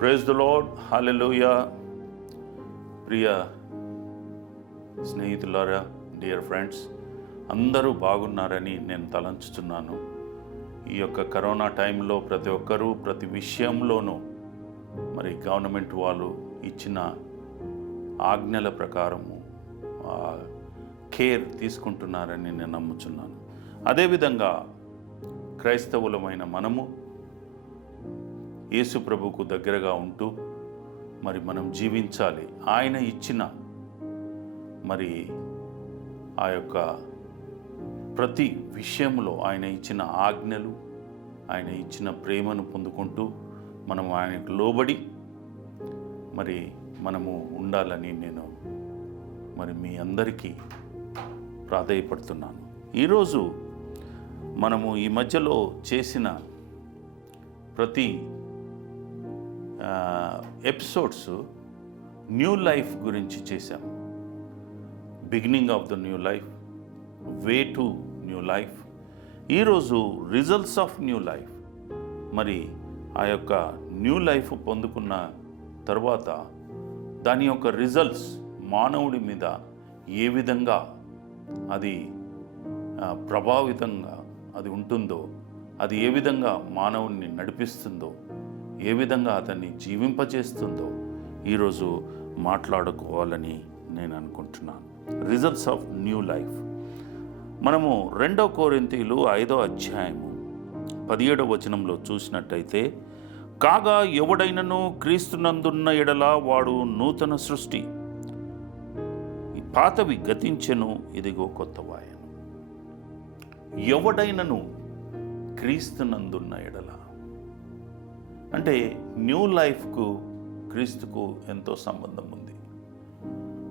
Praise the lord, హల్లెలూయా. ప్రియ స్నేహితులారా, dear friends, అందరూ బాగున్నారని నేను తలంచుతున్నాను. ఈ యొక్క కరోనా టైంలో ప్రతి ఒక్కరూ ప్రతి విషయంలోనూ మరి గవర్నమెంట్ వాళ్ళు ఇచ్చిన ఆజ్ఞల ప్రకారము కేర్ తీసుకుంటున్నారని నేను నమ్ముచున్నాను. అదేవిధంగా క్రైస్తవులమైన మనము యేసు ప్రభువుకు దగ్గరగా ఉంటూ మరి మనం జీవించాలి. ఆయన ఇచ్చిన మరి ఆ యొక్క ప్రతి విషయంలో ఆయన ఇచ్చిన ఆజ్ఞలు, ఆయన ఇచ్చిన ప్రేమను పొందుకుంటూ మనం ఆయనకు లోబడి మరి మనము ఉండాలని నేను మరి మీ అందరికీ ప్రాధేయపడుతున్నాను. ఈరోజు మనము ఈ మధ్యలో చేసిన ప్రతి ఎపిసోడ్స్ న్యూ లైఫ్ గురించి చేశాము. Beginning of the new life, way to new life. ఈరోజు రిజల్ట్స్ ఆఫ్ న్యూ లైఫ్. మరి ఆ యొక్క న్యూ లైఫ్ పొందుకున్న తర్వాత దాని యొక్క రిజల్ట్స్ మానవుడి మీద ఏ విధంగా అది ప్రభావితంగా అది ఉంటుందో, అది ఏ విధంగా మానవుడిని నడిపిస్తుందో, ఏ విధంగా అతన్ని జీవింపజేస్తుందో ఈరోజు మాట్లాడుకోవాలని నేను అనుకుంటున్నాను. Results of new life. మనము 2 కొరింథీయులు 5వ అధ్యాయము 17వ వచనంలో చూసినట్టయితే, కాగా ఎవడైనను క్రీస్తునందున్న ఎడల వాడు నూతన సృష్టి, పాతవి గతించెను, ఇదిగో కొత్తవాయను. ఎవడైనను క్రీస్తునందున్న ఎడల అంటే న్యూ లైఫ్కు క్రీస్తుకు ఎంతో సంబంధం ఉంది.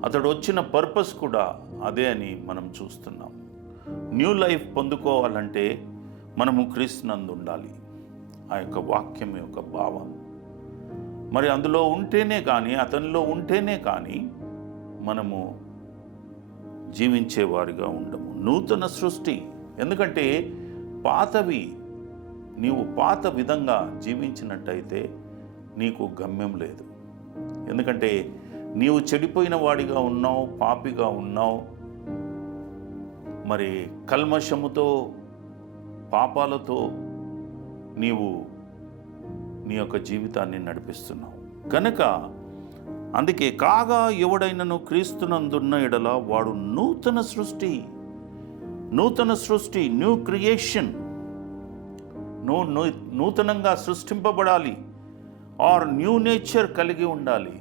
అతడు వచ్చిన పర్పస్ కూడా అదే అని మనం చూస్తున్నాం. న్యూ లైఫ్ పొందుకోవాలంటే మనము క్రీస్తునందు ఉండాలి. ఆ యొక్క వాక్యం యొక్క భావం మరి అందులో ఉంటేనే కానీ, అతనిలో ఉంటేనే కానీ మనము జీవించేవారిగా ఉండము. నూతన సృష్టి. ఎందుకంటే పాతవి నీవు పాత విధంగా జీవించినట్టయితే నీకు గమ్యం లేదు. ఎందుకంటే నీవు చెడిపోయిన వాడిగా ఉన్నావు, పాపిగా ఉన్నావు, మరి కల్మషముతో పాపాలతో నీవు నీ యొక్క జీవితాన్ని నడిపిస్తున్నావు కనుక అందుకే కాగా ఎవడైనను క్రీస్తునందున్న ఎడల వాడు నూతన సృష్టి. నూతన సృష్టి, న్యూ క్రియేషన్. నూతనంగా సృష్టింపబడాలి, ఆర్ న్యూ నేచర్ కలిగి ఉండాలి,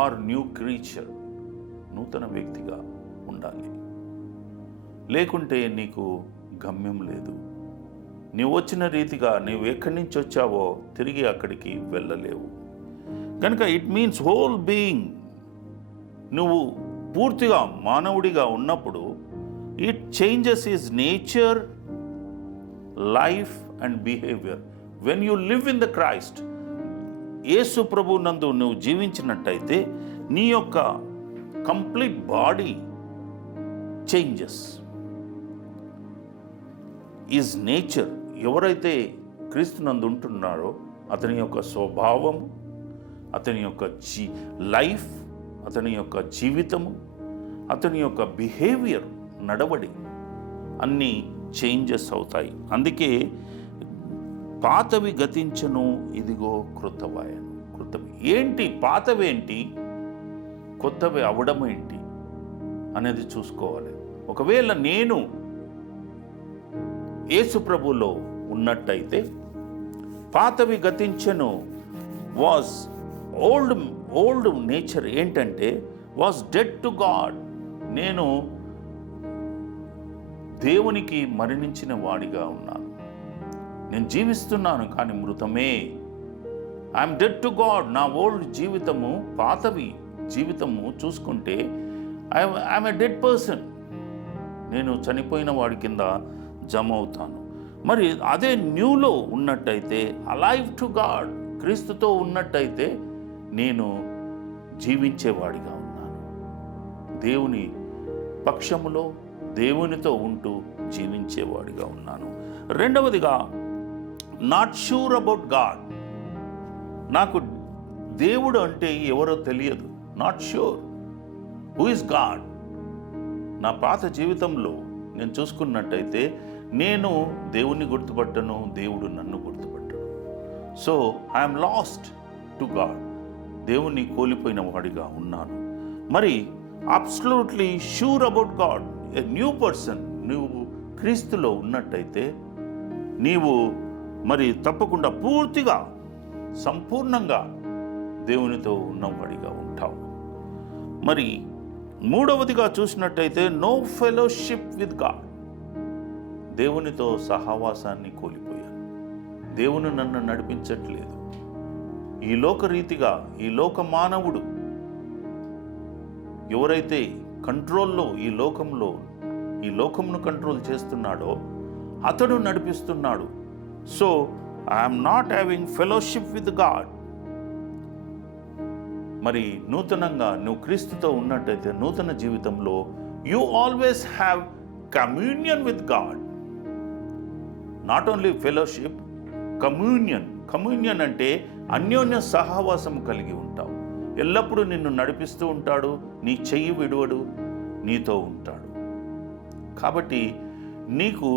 ఆర్ న్యూ క్రీచర్, నూతన వ్యక్తిగా ఉండాలి. లేకుంటే నీకు గమ్యం లేదు. నీవు వచ్చిన రీతిగా నీవు ఎక్కడి నుంచి వచ్చావో తిరిగి అక్కడికి వెళ్ళలేవు. కనుక ఇట్ మీన్స్ హోల్ బీయింగ్. నువ్వు పూర్తిగా మానవుడిగా ఉన్నప్పుడు it changes his nature, life and behaviour. When you live in the Christ, Yesu ప్రభు నందు నువ్వు జీవించినట్టయితే నీ యొక్క complete body changes. Is nature. ఎవరైతే క్రీస్తునందు ఉంటున్నారో అతని యొక్క స్వభావము, అతని యొక్క లైఫ్, అతని యొక్క జీవితము, అతని యొక్క బిహేవియర్, నడవడి అన్నీ చేంజెస్ అవుతాయి. అందుకే పాతవి గతించను, ఇదిగో కృతవాయను. కృతవి ఏంటి? పాతవేంటి, కొత్తవి అవడం ఏంటి అనేది చూసుకోవాలి. ఒకవేళ నేను యేసు ప్రభులో ఉన్నట్టయితే పాతవి గతించను వాజ్ ఓల్డ్ నేచర్ ఏంటంటే వాజ్ డెడ్ టు గాడ్. నేను దేవునికి మరణించిన వాడిగా ఉన్నాను. నేను జీవిస్తున్నాను కానీ మృతమే. I'm dead to God. నా ఓల్డ్ జీవితము, పాతవి జీవితము చూసుకుంటే ఐఎమ్ ఎ డెడ్ పర్సన్. నేను చనిపోయిన వాడి కింద జమ అవుతాను. మరి అదే న్యూలో ఉన్నట్టయితే, అలైవ్ టు గాడ్, క్రీస్తుతో ఉన్నట్టయితే నేను జీవించేవాడిగా ఉన్నాను. దేవుని పక్షములో దేవునితో ఉంటూ జీవించేవాడిగా ఉన్నాను. రెండవదిగా, నాట్ షూర్ అబౌట్ గాడ్. నాకు దేవుడు అంటే ఎవరో తెలియదు, not sure who is God. నా పాత జీవితంలో నేను చూసుకున్నట్టయితే నేను దేవుణ్ణి గుర్తుపట్టను, దేవుడు నన్ను గుర్తుపట్టను. So I'm lost to God, దేవుణ్ణి కోల్పోయిన వాడిగా ఉన్నాను. మరి absolutely sure about God, a new person. నువ్వు క్రీస్తులో ఉన్నట్టయితే నీవు మరి తప్పకుండా పూర్తిగా సంపూర్ణంగా దేవునితో ఉన్నవాడిగా ఉంటావు. మరి మూడవదిగా చూసినట్టయితే నో ఫెలోషిప్ విత్ గాడ్. దేవునితో సహవాసాన్ని కోల్పోయాను. దేవుని నన్ను నడిపించట్లేదు. ఈ లోకరీతిగా ఈ లోక మానవుడు ఎవరైతే కంట్రోల్లో ఈ లోకంను కంట్రోల్ చేస్తున్నాడో అతడు నడిపిస్తున్నాడు. So I'm not having fellowship with God. మరి నూతనంగా నువ్వు క్రీస్తుతో ఉన్నట్టయితే నూతన జీవితంలో you always have communion with God. Not only fellowship, communion అంటే అన్యోన్య సహవాసం కలిగి ఉంటావు. ఎల్లప్పుడూ నిన్ను నడిపిస్తూ ఉంటాడు, నీ చెయ్యి విడువడు, నీతో ఉంటాడు. కాబట్టి నీకు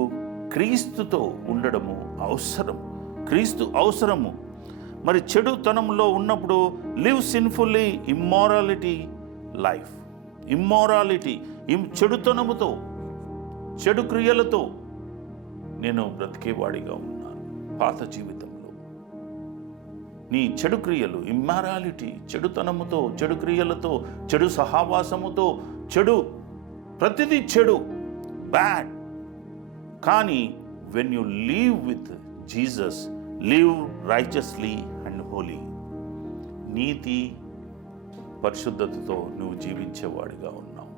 క్రీస్తుతో ఉండడము అవసరం, క్రీస్తు అవసరము. మరి చెడుతనంలో ఉన్నప్పుడు లివ్ సిన్ఫుల్లీ ఇమ్మారాలిటీ లైఫ్. చెడుతనముతో చెడు క్రియలతో నేను బ్రతికేవాడిగా ఉన్నాను. పాత జీవితంలో నీ చెడు క్రియలు, ఇమ్మారాలిటీ, చెడుతనముతో, చెడు క్రియలతో, చెడు సహవాసముతో, ప్రతిదీ చెడు, బ్యాడ్. కానీ when you leave with Jesus, live righteously and holy. నీతి పరిశుద్ధతతో నువ్వు జీవించేవాడిగా ఉన్నావు.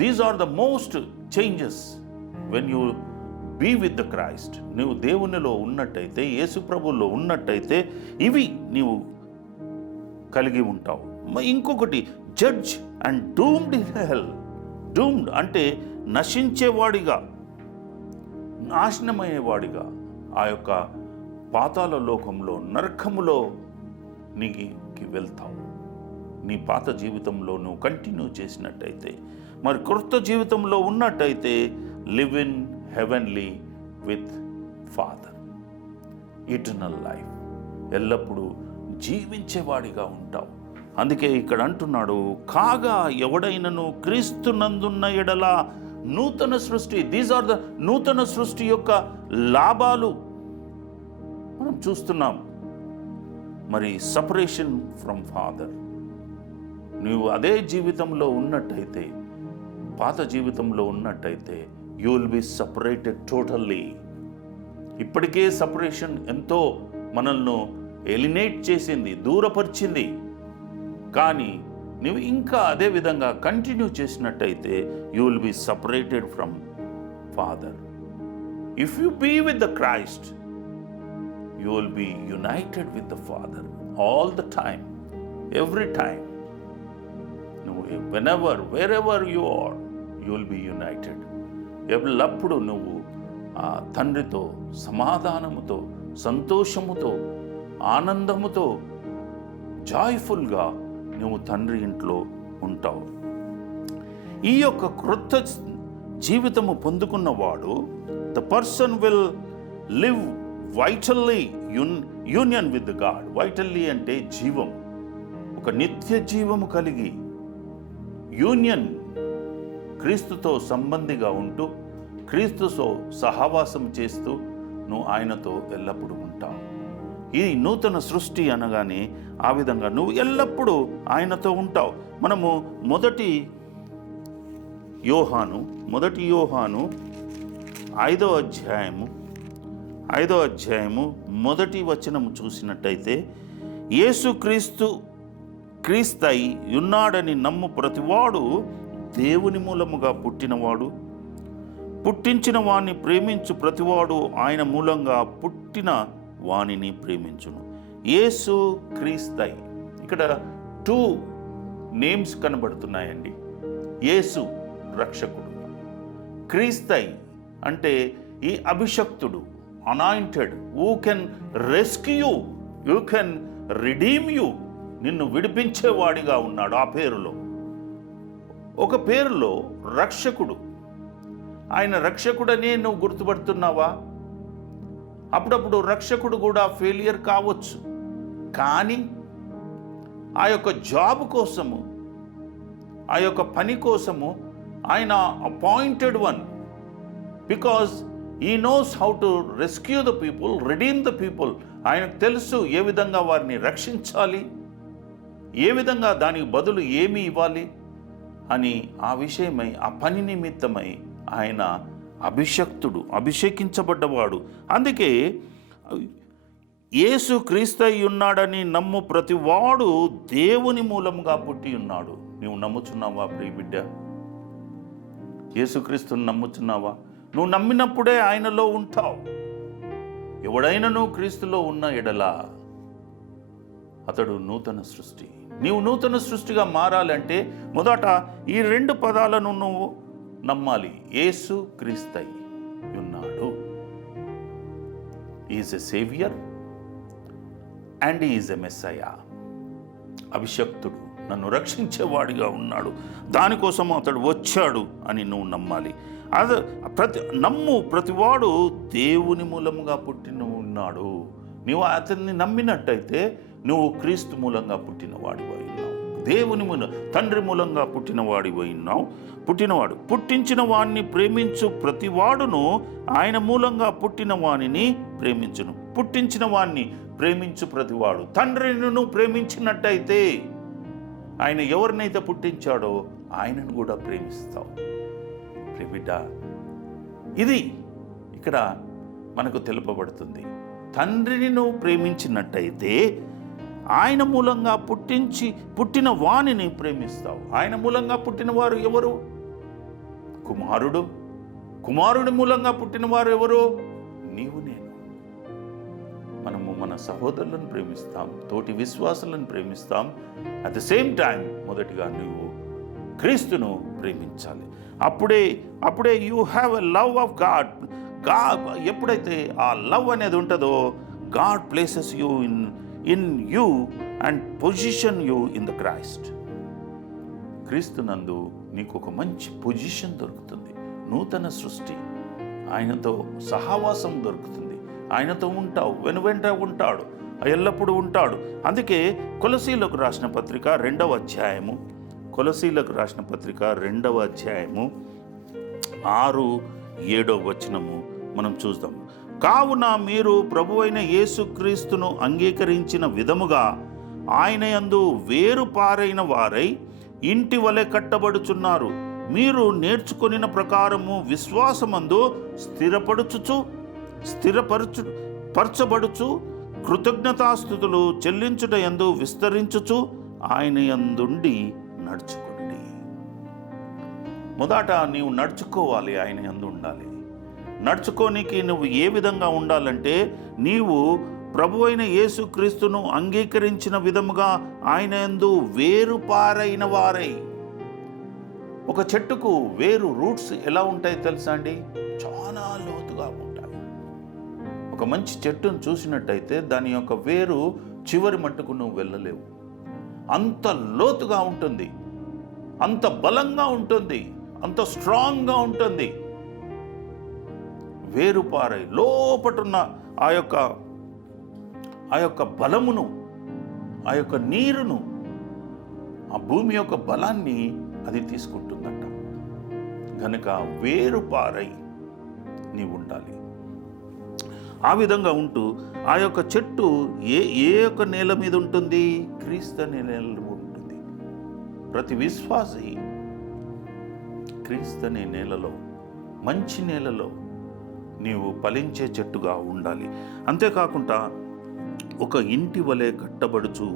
These are the most changes when you be with the Christ. నువ్వు దేవునిలో ఉన్నట్టయితే, యేసు ప్రభువులో ఉన్నట్టయితే ఇవి నీవు కలిగి ఉంటావు. ఇంకొకటి judge and doomed in hell. Doomed అంటే నశించేవాడిగా, నాశనమయ్యేవాడిగా ఆ యొక్క పాతాళ లోకంలో, నరకములో నీకు వెళ్తావు. నీ పాత జీవితంలో నువ్వు కంటిన్యూ చేసినట్టయితే. మరి క్రొత్త జీవితంలో ఉన్నట్టయితే live in heavenly with father, eternal life, ఎల్లప్పుడూ జీవించేవాడిగా ఉంటావు. అందుకే ఇక్కడ అంటున్నాడు, కాగా ఎవడైనను క్రీస్తునందున్న ఎడల నూతన సృష్టి. దీస్ ఆర్ ద నూతన సృష్టి యొక్క లాభాలు మనం చూస్తున్నాం. మరి సపరేషన్ ఫ్రమ్ ఫాదర్. నువ్వు అదే జీవితంలో ఉన్నట్టయితే, పాత జీవితంలో ఉన్నట్టయితే you will be separated totally. ఇప్పటికే సపరేషన్ ఎంతో మనల్ని ఎలినేట్ చేసింది, దూరపరిచింది. కానీ నువ్వు ఇంకా అదే విధంగా కంటిన్యూ చేసినట్టయితే you will be separated from Father. If you be with the Christ you will be united with the Father all the time, every time. Whenever, wherever you are, you will be united. ఎల్లప్పుడు నువ్వు ఆ తండ్రితో సమాధానముతో, సంతోషముతో, ఆనందముతో, జాయ్ఫుల్గా నువ్వు తండ్రి ఇంట్లో ఉంటావు. ఈ యొక్క క్రొత్త జీవితము పొందుకున్నవాడు, the person will live vitally union with God. Vitally అంటే జీవం, ఒక నిత్య జీవము కలిగి యూనియన్, క్రీస్తుతో సంబంధిగా ఉంటూ, క్రీస్తుతో సహవాసం చేస్తూ నువ్వు ఆయనతో ఎల్లప్పుడూ ఉంటావు. ఈ నూతన సృష్టి అనగానే ఆ విధంగా నువ్వు ఎల్లప్పుడూ ఆయనతో ఉంటావు. మనము మొదటి యోహాను 5వ అధ్యాయము మొదటి వచనము చూసినట్టయితే, యేసు క్రీస్తై ఉన్నాడని నమ్ము ప్రతివాడు దేవుని మూలముగా పుట్టినవాడు, పుట్టించిన వాణ్ణి ప్రేమించు ప్రతివాడు ఆయన మూలంగా పుట్టిన వాణిని ప్రేమించును. యేసు క్రీస్తై. ఇక్కడ 2 నేమ్స్ కనబడుతున్నాయండి. యేసు రక్షకుడు, క్రీస్తై అంటే ఈ అభిషక్తుడు, anointed, who can rescue you, redeem you, నిన్ను విడిపించేవాడిగా ఉన్నాడు. ఆ పేరులో ఒక పేరులో రక్షకుడు. ఆయన రక్షకుడనే నువ్వు గుర్తుపడుతున్నావా? అప్పుడప్పుడు రక్షకుడు కూడా ఫెయిలియర్ కావచ్చు, కానీ ఆ యొక్క జాబ్ కోసము, ఆ యొక్క పని కోసము ఆయన అపాయింటెడ్ వన్. బికాజ్ ఈ knows how to rescue the people, redeem the people. ఆయనకు తెలుసు ఏ విధంగా వారిని రక్షించాలి, ఏ విధంగా దానికి బదులు ఏమి ఇవ్వాలి అని. ఆ విషయమై, ఆ పని నిమిత్తమై ఆయన అభిషక్తుడు, అభిషేకించబడ్డవాడు. అందుకే యేసు క్రీస్తై ఉన్నాడని నమ్ము ప్రతివాడు దేవుని మూలంగా పుట్టి ఉన్నాడు. నీవు నమ్ముచున్నావా ప్రియ బిడ్డ? యేసుక్రీస్తుని నమ్ముచున్నావా? నువ్వు నమ్మినప్పుడే ఆయనలో ఉంటావు. ఎవడైనా క్రీస్తులో ఉన్న ఎడల అతడు నూతన సృష్టి. నీవు నూతన సృష్టిగా మారాలంటే మొదట ఈ 2 పదాలను నువ్వు నమ్మాలి. యేసు క్రీస్తై ఉన్నాడు. Is a saviour and is a Messiah. అభిషక్తుడు, నన్ను రక్షించేవాడిగా ఉన్నాడు, దానికోసం అతడు వచ్చాడు అని నువ్వు నమ్మాలి. ప్రతివాడు దేవుని మూలంగా పుట్టిన ఉన్నాడు. నీవు అతన్ని నమ్మినట్టయితే నువ్వు క్రీస్తు మూలంగా పుట్టిన వాడివై ఉన్నావు. దేవుని తండ్రి మూలంగా పుట్టిన వాడివై ఉన్నావు. పుట్టించిన వాణ్ణి ప్రేమించు ప్రతివాడును ఆయన మూలంగా పుట్టిన వాణిని ప్రేమించును. పుట్టించిన వాణ్ణి ప్రేమించు ప్రతివాడు. తండ్రిని నువ్వు ప్రేమించినట్టయితే ఆయన ఎవరినైతే పుట్టించాడో ఆయనను కూడా ప్రేమిస్తావు. బిడ్డ, ఇది ఇక్కడ మనకు తెలుపబడుతుంది. తండ్రిని నువ్వు ప్రేమించినట్టయితే ఆయన మూలంగా పుట్టిన వాణిని ప్రేమిస్తావు. ఆయన మూలంగా పుట్టిన వారు ఎవరు? కుమారుడు. కుమారుడి మూలంగా పుట్టిన వారు ఎవరు? నీవు, నేను. మనము మన సహోదరులను ప్రేమిస్తాం, తోటి విశ్వాసులను ప్రేమిస్తాం. అట్ ద సేమ్ టైం మొదటిగా నువ్వు క్రీస్తును ప్రేమించాలి. అప్పుడే you have a love of God. ఎప్పుడైతే ఆ లవ్ అనేది ఉంటుందో, God places you in you and position you in the Christ. క్రీస్తునందు నీకు ఒక మంచి పొజిషన్ దొరుకుతుంది. నూతన సృష్టి, ఆయనతో సహవాసం దొరుకుతుంది. ఆయనతో ఉంటావు, వెనువెంట ఉంటాడు, ఎల్లప్పుడూ ఉంటాడు. అందుకే కొలసీలకు రాసిన పత్రిక 2వ అధ్యాయము, కొలసీలకు రాసిన పత్రిక 2వ అధ్యాయము 6-7 వచనము మనం చూద్దాం. కావున మీరు ప్రభువైన యేసుక్రీస్తును అంగీకరించిన విధముగా ఆయన యందు వేరుపారైన వారై ఇంటి వలె కట్టబడుచున్నారు. మీరు నేర్చుకొనిన ప్రకారము విశ్వాసమందు పరచబడుచు కృతజ్ఞతాస్తుతులు చెల్లించుట యందు విస్తరించుచు ఆయన యందుండి నడుచుకోండి. మొదట నీవు నడుచుకోవాలి, ఆయన యందు ఉండాలి. నడుచుకోనికి నువ్వు ఏ విధంగా ఉండాలంటే, నీవు ప్రభువైన యేసుక్రీస్తును అంగీకరించిన విధముగా ఆయన యందు వేరుపారైన వారై. ఒక చెట్టుకు వేరు రూట్స్ ఎలా ఉంటాయి తెలుసా అండి? చాలా లోతుగా ఉంటాయి. ఒక మంచి చెట్టును చూసినట్టయితే దాని యొక్క వేరు చివరి మట్టుకు నువ్వు వెళ్ళలేవు. అంత లోతుగా ఉంటుంది, అంత బలంగా ఉంటుంది, అంత స్ట్రాంగ్గా ఉంటుంది. వేరుపారై లోపటున్న ఆ యొక్క బలమును, ఆ యొక్క నీరును, ఆ భూమి యొక్క బలాన్ని అది తీసుకుంటుందట. గనుక వేరుపారై నీవు ఉండాలి. ఆ విధంగా ఉంటూ ఆ యొక్క చెట్టు ఏ యొక్క నేల మీద ఉంటుంది? క్రీస్తు అనే నేలలో ఉంటుంది. ప్రతి విశ్వాసి క్రీస్తు అనే నేలలో, మంచి నేలలో నీవు ఫలించే చెట్టుగా ఉండాలి. అంతేకాకుండా ఒక ఇంటి వలె కట్టబడుచు.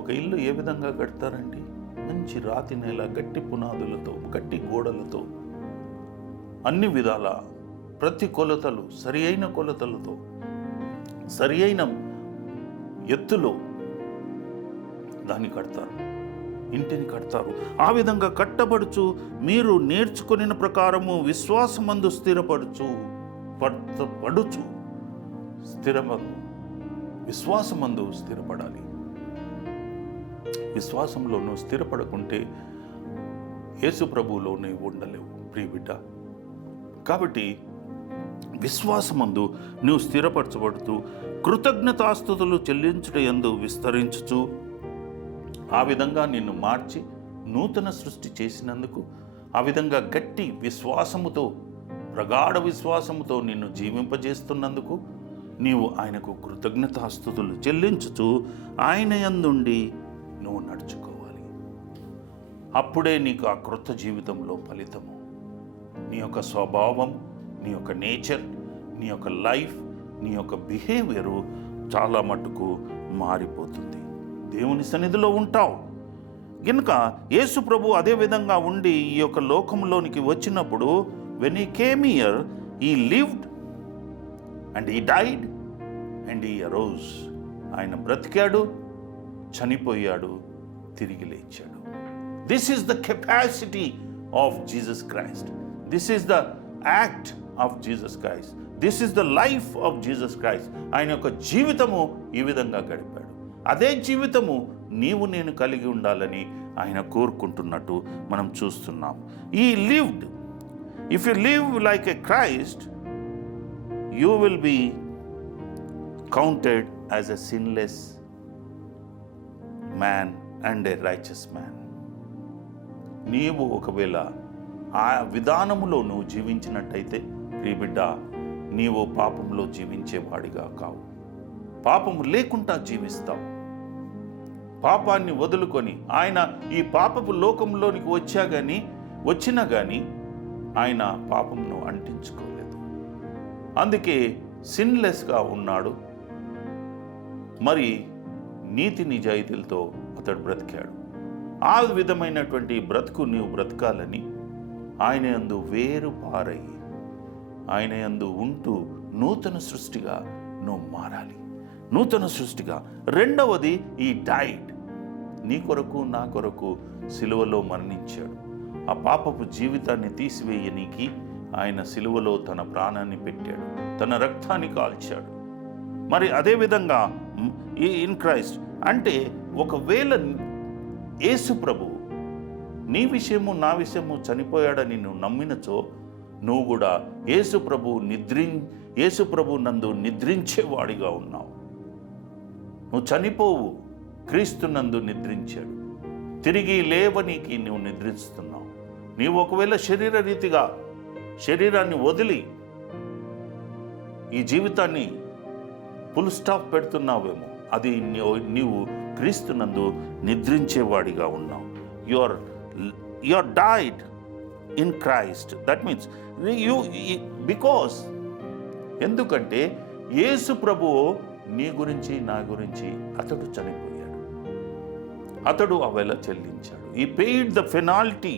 ఒక ఇల్లు ఏ విధంగా కడతారండి? మంచి రాతి నేల, గట్టి పునాదులతో, గట్టి గోడలతో, అన్ని విధాల ప్రతి కొలతలు సరి అయిన కొలతలతో, సరి అయిన ఎత్తులో దాన్ని కడతారు, ఇంటిని కడతారు. ఆ విధంగా కట్టబడుచు మీరు నేర్చుకొనిన ప్రకారము విశ్వాసమందు స్థిరపడుచు విశ్వాసమందు స్థిరపడాలి. విశ్వాసంలో నువ్వు స్థిరపడకుంటే యేసు ప్రభువులో నీవు ఉండలేవు ప్రియబిడ్డ. కాబట్టి విశ్వాసమందు నువ్వు స్థిరపరచబడుతూ కృతజ్ఞతాస్తుతులు చెల్లించుట యందు విస్తరించుచు, ఆ విధంగా నిన్ను మార్చి నూతన సృష్టి చేసినందుకు, ఆ విధంగా గట్టి విశ్వాసముతో, ప్రగాఢ విశ్వాసముతో నిన్ను జీవింపజేస్తున్నందుకు నీవు ఆయనకు కృతజ్ఞతాస్తుతులు చెల్లించుచు ఆయన యందుండి నువ్వు నడుచుకోవాలి. అప్పుడే నీకు ఆ క్రొత్త జీవితంలో ఫలితము, నీ యొక్క స్వభావం, నీ యొక్క నేచర్, నీ యొక్క లైఫ్, నీ యొక్క బిహేవియరు చాలా మటుకు మారిపోతుంది. దేవుని సన్నిధిలో ఉంటావు గనుక యేసు ప్రభు అదే విధంగా ఉండి ఈ యొక్క లోకంలోనికి వచ్చినప్పుడు, when he came here, he lived and he died and he arose. ఆయన బ్రతికాడు, చనిపోయాడు, తిరిగి లేచాడు. This is the capacity of Jesus Christ. This is the act of Jesus Christ. This is the life of Jesus Christ. ఆయన యొక్క జీవితము ఈ విధంగా గడిపాడు. అదే జీవితము నీవు నేను కలిగి ఉండాలని ఆయన కోరుకుంటున్నట్టు మనం చూస్తున్నాం. ఈ lived, if you live like a Christ, you will be counted as a sinless man and a righteous man. నీవు ఒకవేళ ఆ విధానములో నువ్వు జీవించినట్టయితే ప్రియబిడ్డ, నీవు పాపంలో జీవించేవాడిగా కావు. పాపము లేకుండా జీవిస్తావు. పాపాన్ని వదులుకొని ఆయన ఈ పాపపు లోకంలోనికి వచ్చినా కానీ ఆయన పాపమును అంటించుకోలేదు. అందుకే సిన్లెస్గా ఉన్నాడు. మరి నీతి నిజాయితీలతో అతడు బ్రతికాడు. ఆ విధమైనటువంటి బ్రతుకు నీవు బ్రతకాలని ఆయన యందు వేరు పారై, ఆయన యందు ఉంటూ నూతన సృష్టిగా నువ్వు మారాలి. నూతన సృష్టిగా. రెండవది, ఈ డైడ్, నీ కొరకు నా కొరకు సిలువలో మరణించాడు. ఆ పాపపు జీవితాన్ని తీసివేయనీకి ఆయన సిలువలో తన ప్రాణాన్ని పెట్టాడు, తన రక్తాన్ని కాల్చాడు. మరి అదేవిధంగా ఇన్ క్రైస్ట్ అంటే, ఒకవేళ యేసు ప్రభు నీ విషయము నా విషయము చనిపోయాడని నువ్వు నమ్మినచో, నువ్వు కూడా యేసు ప్రభు నందు నిద్రించేవాడిగా ఉన్నావు. నువ్వు చనిపోవు, క్రీస్తు నందు నిద్రించాడు. తిరిగి లేవనీకి నువ్వు నిద్రిస్తున్నావు. నీవు ఒకవేళ శరీరరీతిగా శరీరాన్ని వదిలి ఈ జీవితాన్ని ఫుల్ స్టాప్ పెడుతున్నావేమో, అది నీవు క్రీస్తు నందు నిద్రించేవాడిగా ఉన్నావు. You are died in Christ. That means because, ఎందుకంటే యేసు ప్రభువు నీ గురించి నా గురించి అతడు చనిపోయాడు. అతడు ఆ వేళ చెల్లించాడు. ఈ paid the penalty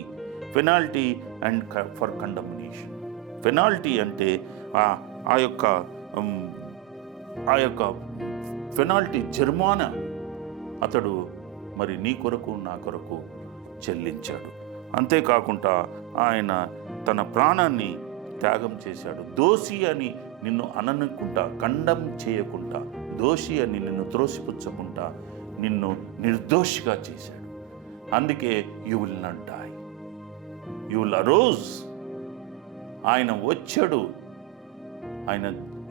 and for condemnation. Penalty అంటే ఆ యొక్క పెనాల్టీ, జరిమానా అతడు మరి నీ కొరకు నా కొరకు చెల్లించాడు. అంతేకాకుండా ఆయన తన ప్రాణాన్ని త్యాగం చేశాడు. దోషి అని నిన్ను అననుకుంటా, కండమ్ చేయకుండా, దోషి అని నిన్ను త్రోసిపుచ్చకుండా నిన్ను నిర్దోషిగా చేశాడు. అందుకే you will not die, you will arose. ఆయన వచ్చాడు, ఆయన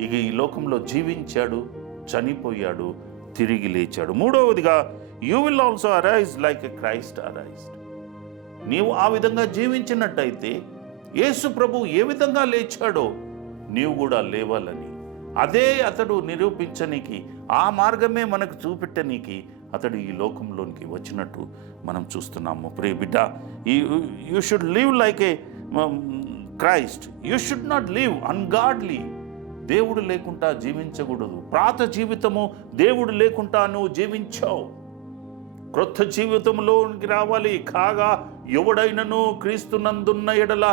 ఇక ఈ లోకంలో జీవించాడు, చనిపోయాడు, తిరిగి లేచాడు. మూడవదిగా, you will also arise like a Christ arised. నీవు ఆ విధంగా జీవించినట్టయితే యేసు ప్రభు ఏ విధంగా లేచాడో నీవు కూడా లేవాలని, అదే అతడు నిరూపించనీకి, ఆ మార్గమే మనకు చూపెట్టనీకి అతడు ఈ లోకంలోనికి వచ్చినట్టు మనం చూస్తున్నాము. ప్రియ బిడ్డ, you should live like A Christ. You should not live ungodly. దేవుడు లేకుండా జీవించకూడదు. పాత జీవితము దేవుడు లేకుండా నువ్వు జీవించావు. క్రొత్త జీవితంలోనికి రావాలి. కాగా ఎవడైనను క్రీస్తునందున్న ఎడల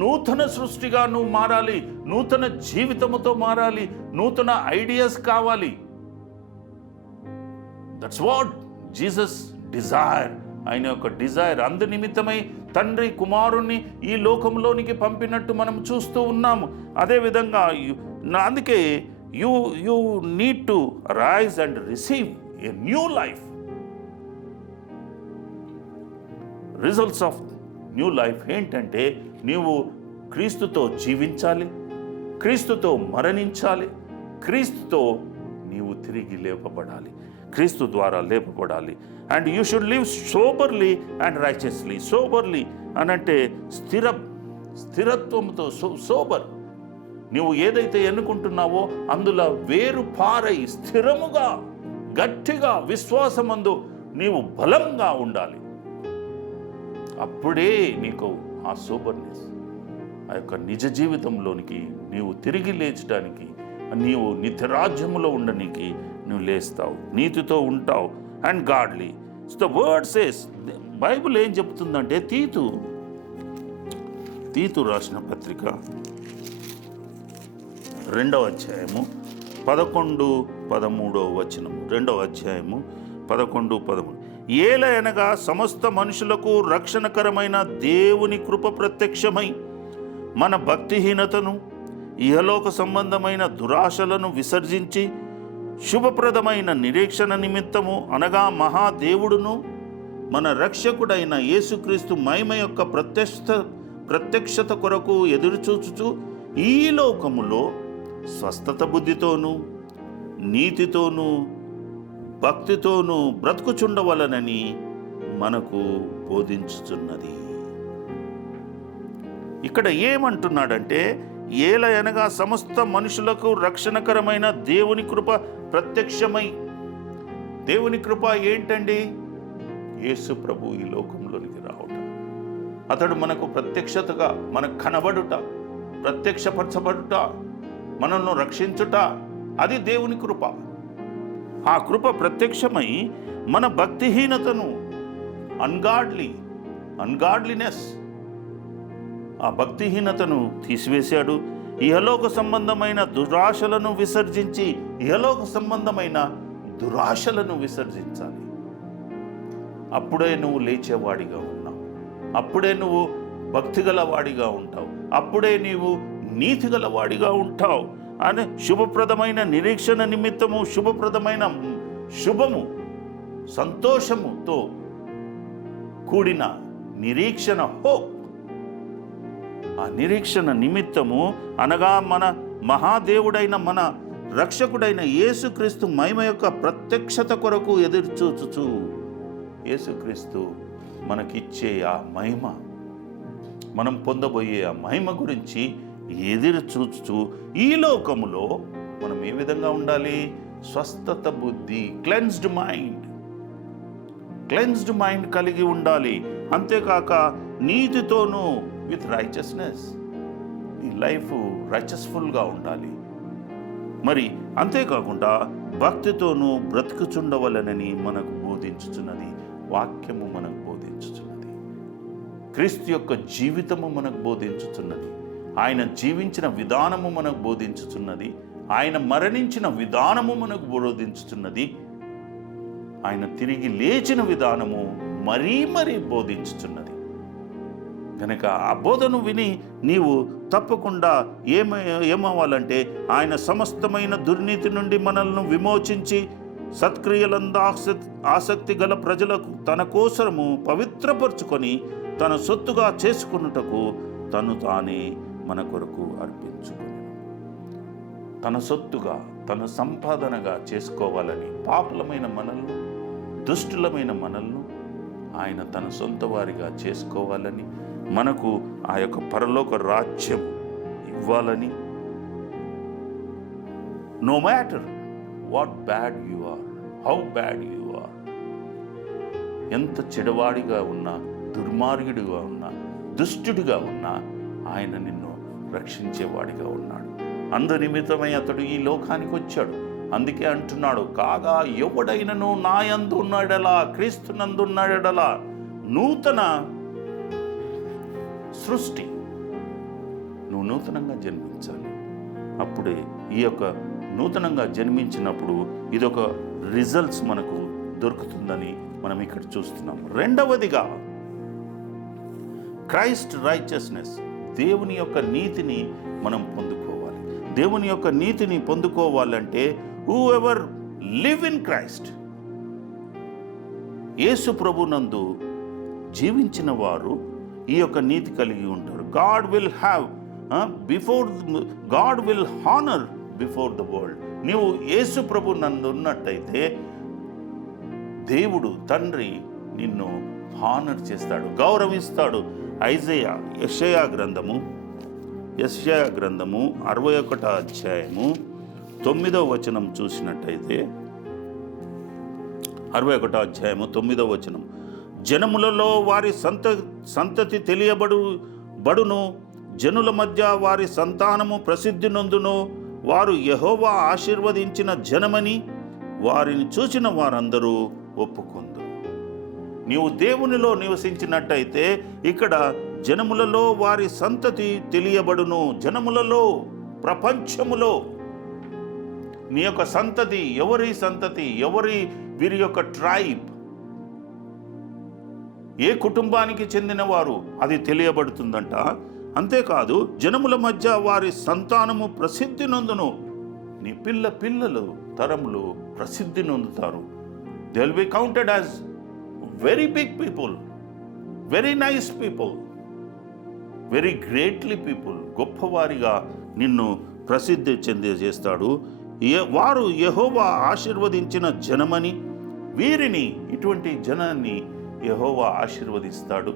నూతన సృష్టిగా నువ్వు మారాలి. నూతన జీవితముతో మారాలి. నూతన ఐడియాస్ కావాలి. That's what Jesus desire. ఆయన యొక్క డిజైర్. అందు నిమిత్తమై తండ్రి కుమారుణ్ణి ఈ లోకంలోనికి పంపినట్టు మనం చూస్తూ ఉన్నాము. అదేవిధంగా అందుకే you need to rise and receive a new life. Results of new life ఏంటంటే నీవు క్రీస్తుతో జీవించాలి, క్రీస్తుతో మరణించాలి, క్రీస్తుతో నీవు తిరిగి లేపబడాలి, క్రీస్తు ద్వారా లేపబడాలి. And you should live soberly and righteously. Soberly అనంటే స్థిరత్వంతో, సోబర్, నీవు ఏదైతే ఎన్నుకుంటున్నావో అందులో వేరు పారై స్థిరముగా గట్టిగా విశ్వాసమందు నీవు బలంగా ఉండాలి. అప్పుడే నీకు ఆ సోబర్నెస్, ఆ యొక్క నిజ జీవితంలోనికి నీవు తిరిగి లేచడానికి, నీవు నిత్యరాజ్యములో ఉండడానికి నువ్వు లేస్తావు, నీతితో ఉంటావు. And godly. The word says, Bible ఏం చెప్తుందంటే తీతు రాసిన పత్రిక 2వ అధ్యాయము 11-13 వచనము. 2వ అధ్యాయము 11-13. ఏలయనగా సమస్త మనుషులకు రక్షణకరమైన దేవుని కృప ప్రత్యక్షమై మన భక్తిహీనతను, ఇహలోక సంబంధమైన దురాశలను విసర్జించి శుభప్రదమైన నిరీక్షణ నిమిత్తము, అనగా మహాదేవుడును మన రక్షకుడైన యేసుక్రీస్తు మహిమ యొక్క ప్రత్యక్షత కొరకు ఎదురుచూచుచు ఈ లోకములో స్వస్థత బుద్ధితోనూ నీతితోనూ భక్తితోనూ బ్రతుకుచుండవలనని మనకు బోధించుచున్నది. ఇక్కడ ఏమంటున్నాడంటే, ఏలయనగా సమస్త మనుషులకు రక్షణకరమైన దేవుని కృప ప్రత్యక్షమై. దేవుని కృప ఏంటండి? యేసు ప్రభు ఈ లోకంలోనికి రావటం, అతడు మనకు ప్రత్యక్షతగా మనకు కనబడుట, ప్రత్యక్షపరచబడుట, మనల్ని రక్షించుట, అది దేవుని కృప. ఆ కృప ప్రత్యక్షమై మన భక్తిహీనతను, అన్గాడ్లీనెస్, ఆ భక్తిహీనతను తీసివేశాడు. ఇహలోక సంబంధమైన దురాశలను విసర్జించి, ఇహలోక సంబంధమైన దురాశలను విసర్జించాలి. అప్పుడే నువ్వు లేచేవాడిగా ఉన్నావు, అప్పుడే నువ్వు భక్తిగల వాడిగా ఉంటావు, అప్పుడే నీవు నీతిగల వాడిగా ఉంటావు. అని శుభప్రదమైన నిరీక్షణ నిమిత్తము, శుభప్రదమైన శుభము, సంతోషముతో కూడిన నిరీక్షణ, హోప్. ఆ నిరీక్షణ నిమిత్తము, అనగా మన మహాదేవుడైన మన రక్షకుడైన యేసుక్రీస్తు మహిమ యొక్క ప్రత్యక్షత కొరకు ఎదురుచూచుచు, యేసుక్రీస్తు మనకిచ్చే ఆ మహిమ, మనం పొందబోయే ఆ మహిమ గురించి ఎదురు చూచుచు ఈ లోకములో మనం ఏ విధంగా ఉండాలి? స్వస్థత బుద్ధి, క్లెన్స్డ్ మైండ్ కలిగి ఉండాలి. అంతేకాక నీతితోనూ, విత్ రైచియస్నెస్, ఈ లైఫ్ రైచియస్ఫుల్గా ఉండాలి. మరి అంతేకాకుండా భక్తితోనూ బ్రతుకుచుండవలనని మనకు బోధించుచున్నది వాక్యము, మనకు బోధించుచున్నది క్రీస్తు యొక్క జీవితము, మనకు బోధించుచున్నది ఆయన జీవించిన విధానము, మనకు బోధించుచున్నది ఆయన మరణించిన విధానము, మనకు బోధించుచున్నది ఆయన తిరిగి లేచిన విధానము మరీ బోధించుచున్నది. కనుక ఆ బోధను విని నీవు తప్పకుండా ఏమవ్వాలంటే, ఆయన సమస్తమైన దుర్నీతి నుండి మనల్ని విమోచించి సత్క్రియలందు ఆసక్తి గల ప్రజలకు తన కోసము పవిత్రపరుచుకొని తన సొత్తుగా చేసుకున్నటకు తను తానే మన కొరకు అర్పించుకొని, తన సొత్తుగా, తన సంపాదనగా చేసుకోవాలని పాపులమైన మనల్ని, దుష్టులమైన మనల్ని ఆయన తన సొంత వారిగా చేసుకోవాలని, మనకు ఆ యొక్క పరలోక రాజ్యం ఇవ్వాలని, no matter what bad you are, how bad you are, ఎంత చెడవాడిగా ఉన్నా, దుర్మార్గుడిగా ఉన్నా, దుష్టుడిగా ఉన్నా ఆయన నిన్ను రక్షించేవాడిగా ఉన్నాడు. అందు నిమిత్తమై అతడు ఈ లోకానికి వచ్చాడు. అందుకే అంటున్నాడు, కాగా ఎవడైనను నా యందు ఉన్నాడలా, క్రీస్తునందు ఉన్నాడలా నూతన సృష్టి. నువ్వు నూతనంగా జన్మించాలి. అప్పుడే ఈ యొక్క నూతనంగా జన్మించినప్పుడు ఇదొక రిజల్ట్స్ మనకు దొరుకుతుందని మనం ఇక్కడ చూస్తున్నాం. రెండవదిగా క్రైస్ట్ రైచియస్నెస్, దేవుని యొక్క నీతిని మనం పొందుకోవాలి. దేవుని యొక్క నీతిని పొందుకోవాలంటే whoever live in Christ, Yesu ప్రభునందు జీవించిన వారు ఈ యొక్క నీతి కలిగి ఉంటారు. God will have God will honour before the world. నీవు యేసు ప్రభు నందు ఉన్నట్టయితే దేవుడు తండ్రి నిన్ను హానర్ చేస్తాడు, గౌరవిస్తాడు. యెషయా గ్రంథము 61వ అధ్యాయము 9వ వచనం చూసినట్టయితే, 61వ అధ్యాయము 9వ వచనం, జనములలో వారి సంతతి తెలియబడును, జనుల మధ్య వారి సంతానము ప్రసిద్ధి నొందును, వారు యెహోవా ఆశీర్వదించిన జనమని వారిని చూసిన వారందరూ ఒప్పుకొందురు. నీవు దేవునిలో నివసించినట్టయితే ఇక్కడ జనములలో వారి సంతతి తెలియబడును. జనములలో, ప్రపంచములో నీ యొక్క సంతతి, ఎవరి సంతతి, వీరి యొక్క ట్రైబ్, ఏ కుటుంబానికి చెందినవారు అది తెలియబడుతుందంట. అంతేకాదు, జనముల మధ్య వారి సంతానము ప్రసిద్ధి నొందును. నీ పిల్లలు తరములు ప్రసిద్ధి నొందుతారు. They will be counted as very big people, very nice people, very greatly people. గొప్పవారిగా నిన్ను ప్రసిద్ధి చెందజేస్తాడు. వారు యెహోవా ఆశీర్వదించిన జనమని, వీరిని, ఇటువంటి జనాన్ని యెహోవా ఆశీర్వదిస్తాడు.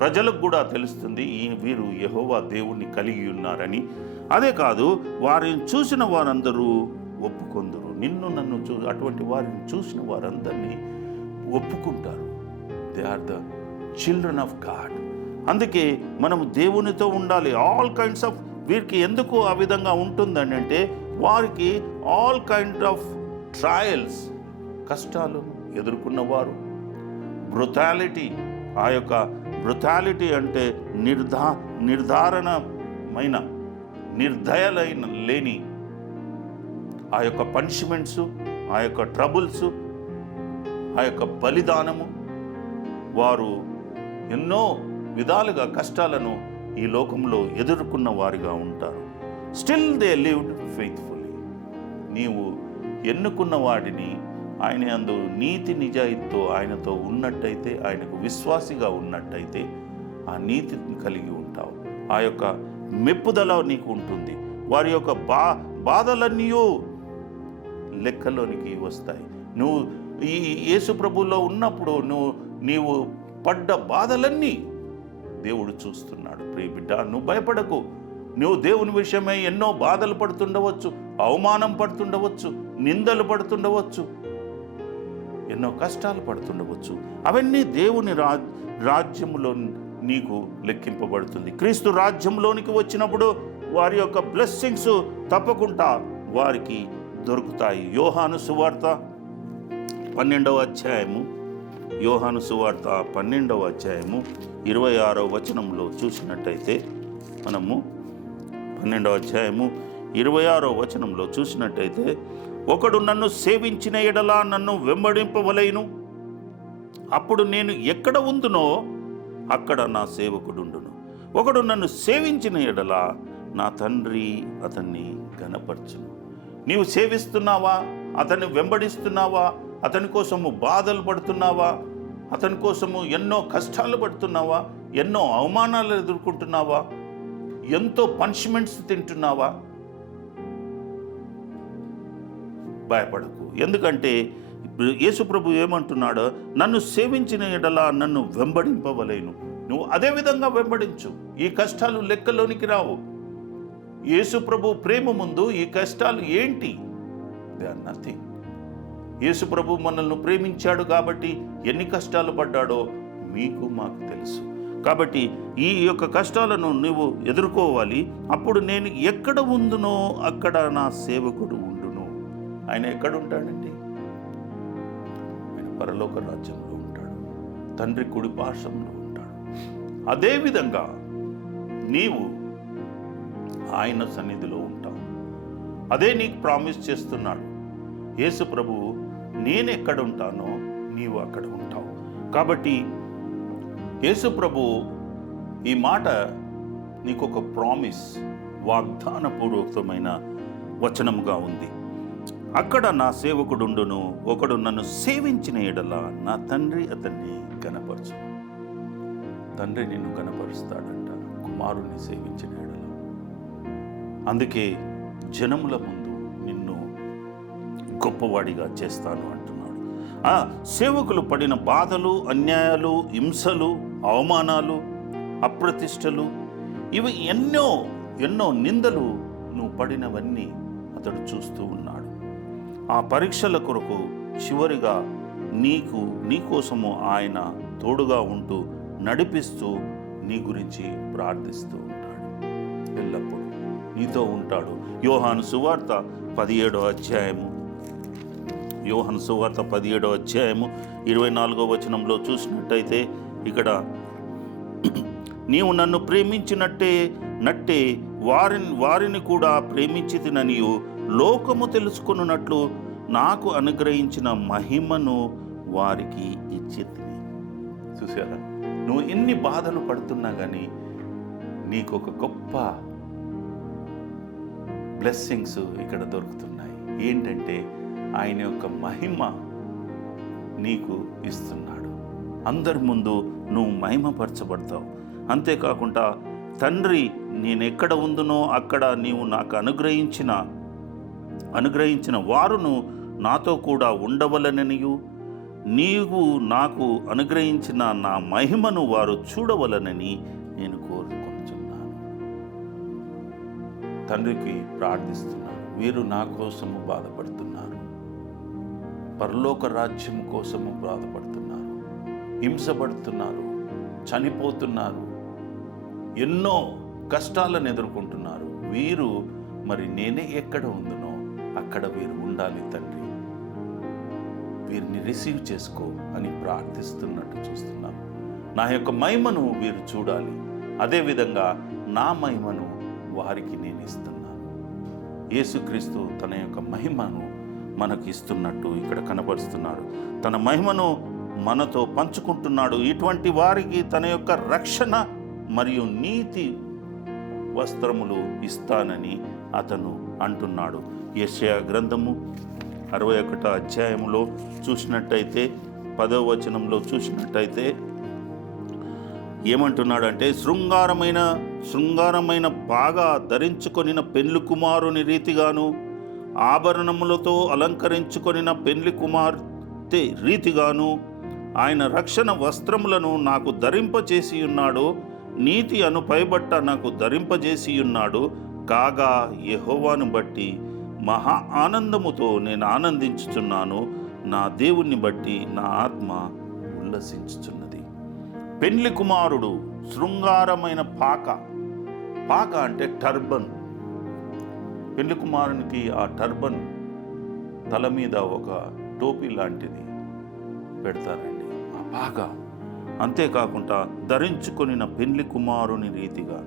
ప్రజలకు కూడా తెలుస్తుంది వీరు యెహోవా దేవుణ్ణి కలిగి ఉన్నారని. అదే కాదు, వారిని చూసిన వారందరూ ఒప్పుకొందురు. నన్ను అటువంటి వారిని చూసిన వారందరినీ ఒప్పుకుంటారు. They are the children of God. అందుకే మనం దేవునితో ఉండాలి. ఆల్ కైండ్స్ ఆఫ్, వీరికి ఎందుకు ఆ విధంగా ఉంటుందని అంటే, వారికి ఆల్ కైండ్ ఆఫ్ ట్రయల్స్, కష్టాలు ఎదుర్కొన్నవారు, బ్రుటాలిటీ, ఆ యొక్క బ్రుటాలిటీ అంటే నిర్ధారణమైన, నిర్దయలైన లేని ఆ యొక్క పనిష్మెంట్స్, ఆ యొక్క ట్రబుల్స్, ఆ యొక్క బలిదానము, వారు ఎన్నో విధాలుగా కష్టాలను ఈ లోకంలో ఎదుర్కొన్న వారిగా ఉంటారు. Still they lived faithfully. నీవు ఎన్నుకున్న వాడిని ఆయన యందు నీతి నిజాయితీతో ఆయనతో ఉన్నట్టయితే, ఆయనకు విశ్వాసిగా ఉన్నట్టయితే ఆ నీతిని కలిగి ఉంటావు. ఆ యొక్క మెప్పుదల నీకు ఉంటుంది. వారి యొక్క బాధలన్నీ లెక్కలోనికి వస్తాయి. నువ్వు ఈ యేసు ప్రభువులో ఉన్నప్పుడు నీవు పడ్డ బాధలన్నీ దేవుడు చూస్తున్నాడు. ప్రియ బిడ్డ, నువ్వు భయపడకు. నువ్వు దేవుని విషయమై ఎన్నో బాధలు పడుతుండవచ్చు, అవమానం పడుతుండవచ్చు, నిందలు పడుతుండవచ్చు, ఎన్నో కష్టాలు పడుతుండవచ్చు. అవన్నీ దేవుని రాజ్యములో నీకు లెక్కింపబడుతుంది. క్రీస్తు రాజ్యంలోనికి వచ్చినప్పుడు వారి యొక్క బ్లెస్సింగ్స్ తప్పకుండా వారికి దొరుకుతాయి. యోహాను సువార్త 12వ అధ్యాయము 26వ వచనంలో చూసినట్టయితే, మనము 12వ అధ్యాయము 26వ వచనంలో చూసినట్టయితే, ఒకడు నన్ను సేవించిన ఎడల నన్ను వెంబడింపవలెను, అప్పుడు నేను ఎక్కడ ఉందునో అక్కడ నా సేవకుడుండును. ఒకడు నన్ను సేవించిన ఎడల నా తండ్రి అతన్ని ఘనపరచును. నీవు సేవిస్తున్నావా? అతన్ని వెంబడిస్తున్నావా? అతని కోసము బాధలు పడుతున్నావా? అతని కోసము ఎన్నో కష్టాలు పడుతున్నావా? ఎన్నో అవమానాలు ఎదుర్కొంటున్నావా? ఎంతో పనిష్మెంట్స్ తింటున్నావా? భయపడకు. ఎందుకంటే యేసు ప్రభు ఏమంటున్నాడో, నన్ను సేవించిన ఎడల నన్ను వెంబడింపవలేను. నువ్వు అదే విధంగా వెంబడించు. ఈ కష్టాలు లెక్కలోనికి రావు. యేసు ప్రభు ప్రేమ ముందు ఈ కష్టాలు ఏంటి? They are nothing. యేసు ప్రభు మనల్ని ప్రేమించాడు కాబట్టి ఎన్ని కష్టాలు పడ్డాడో మీకు మాకు తెలుసు. కాబట్టి ఈ యొక్క కష్టాలను నువ్వు ఎదుర్కోవాలి. అప్పుడు నేను ఎక్కడ ఉందునో అక్కడ నా సేవకుడు ఉండును. ఆయన ఎక్కడ ఉంటాడండి? ఆయన పరలోక రాజ్యంలో ఉంటాడు, తండ్రి కుడి పార్శ్వంలో ఉంటాడు. అదేవిధంగా నీవు ఆయన సన్నిధిలో ఉంటావు. అదే నీకు ప్రామిస్ చేస్తున్నాడు యేసు ప్రభువు. నేను ఎక్కడ ఉంటానో నీవు అక్కడ ఉంటావు. కాబట్టి యేసు ప్రభు ఈ మాట నీకు ఒక ప్రామిస్. వాగ్దానపూర్వకమైన వచనముగా ఉంది. అక్కడ నా సేవకుడుండును, ఒకడు నన్ను సేవించిన ఎడల నా తండ్రి అతన్ని గణపరచు. తండ్రి నిన్ను గణపరుస్తాడంట కుమారుణ్ణి సేవించిన ఎడల. అందుకే జనముల ముందు నిన్ను గొప్పవాడిగా చేస్తాను అంటున్నాడు. ఆ సేవకులు పడిన బాధలు, అన్యాయాలు, హింసలు, అవమానాలు, అప్రతిష్టలు, ఇవి ఎన్నో ఎన్నో నిందలు నువ్వు పడినవన్నీ అతడు చూస్తూ ఉన్నాడు. ఆ పరీక్షల కొరకు చివరిగా నీకోసము ఆయన తోడుగా ఉంటూ నడిపిస్తూ నీ గురించి ప్రార్థిస్తూ ఉంటాడు. ఎల్లప్పుడూ నీతో ఉంటాడు. యోహాను సువార్త 17వ అధ్యాయము 24వ వచనంలో చూసినట్టయితే ఇక్కడ నీవు నన్ను ప్రేమించినట్టే వారిని కూడా ప్రేమించితిననియు లోకము తెలుసుకొనున్నట్లు నాకు అనుగ్రహించిన మహిమను వారికి ఇచ్చితిని. చూసారా, నువ్వు ఎన్ని బాధలు పడుతున్నా కానీ నీకు ఒక గొప్ప బ్లెస్సింగ్స్ ఇక్కడ దొరుకుతున్నాయి. ఏంటంటే ఆయన యొక్క మహిమ నీకు ఇస్తున్నాడు. అందరి ముందు నువ్వు మహిమపరచబడతావు. అంతేకాకుండా తండ్రి నేను ఎక్కడ ఉందునో అక్కడ నీవు నాకు అనుగ్రహించిన వారును నాతో కూడా ఉండవలననియు నీవు నాకు అనుగ్రహించిన నా మహిమను వారు చూడవలనని నేను కోరుకుంటున్నాను. తండ్రికి ప్రార్థిస్తున్నాను. వీరు నా కోసము బాధపడుతున్నారు, పరలోక రాజ్యం కోసము బాధపడుతున్నారు, హింసపడుతున్నారు, చనిపోతున్నారు, ఎన్నో కష్టాలను ఎదుర్కొంటున్నారు. వీరు మరి నేనే ఎక్కడ ఉందునో అక్కడ వీరు ఉండాలి తండ్రి, వీరిని రిసీవ్ చేసుకో అని ప్రార్థిస్తున్నట్టు చూస్తున్నాం. నా యొక్క మహిమను వీరు చూడాలి, అదేవిధంగా నా మహిమను వారికి నేను ఇస్తున్నాను. యేసుక్రీస్తు తన యొక్క మహిమను మనకు ఇస్తున్నట్టు ఇక్కడ కనపరుస్తున్నాడు. తన మహిమను మనతో పంచుకుంటున్నాడు. ఇటువంటి వారికి తన యొక్క రక్షణ మరియు నీతి వస్త్రములు ఇస్తానని అతను అంటున్నాడు. యెషయా గ్రంథము 61వ అధ్యాయంలో చూసినట్టయితే 10వ వచనంలో చూసినట్టయితే ఏమంటున్నాడంటే శృంగారమైన బాగా ధరించుకొనిన పెండ్లి కుమారుని రీతిగాను ఆభరణములతో అలంకరించుకొనిన పెండ్లి కుమార్తె రీతిగాను ఆయన రక్షణ వస్త్రములను నాకు ధరింపచేసి ఉన్నాడు, నీతి అను పైబట్ట నాకు ధరింపజేసి ఉన్నాడు. కాగా యెహోవాను బట్టి మహా ఆనందముతో నేను ఆనందించుచున్నాను, నా దేవుణ్ణి బట్టి నా ఆత్మ ఉల్లసించుచున్నది. పెండ్లి కుమారుడు శృంగారమైన పాక అంటే టర్బన్. పెండ్లి కుమారునికి ఆ టర్బన్ తల మీద ఒక టోపీ లాంటిది పెడతారండి, ఆ పాక. అంతేకాకుండా ధరించుకొనిన పెండ్లి కుమారుని రీతిగా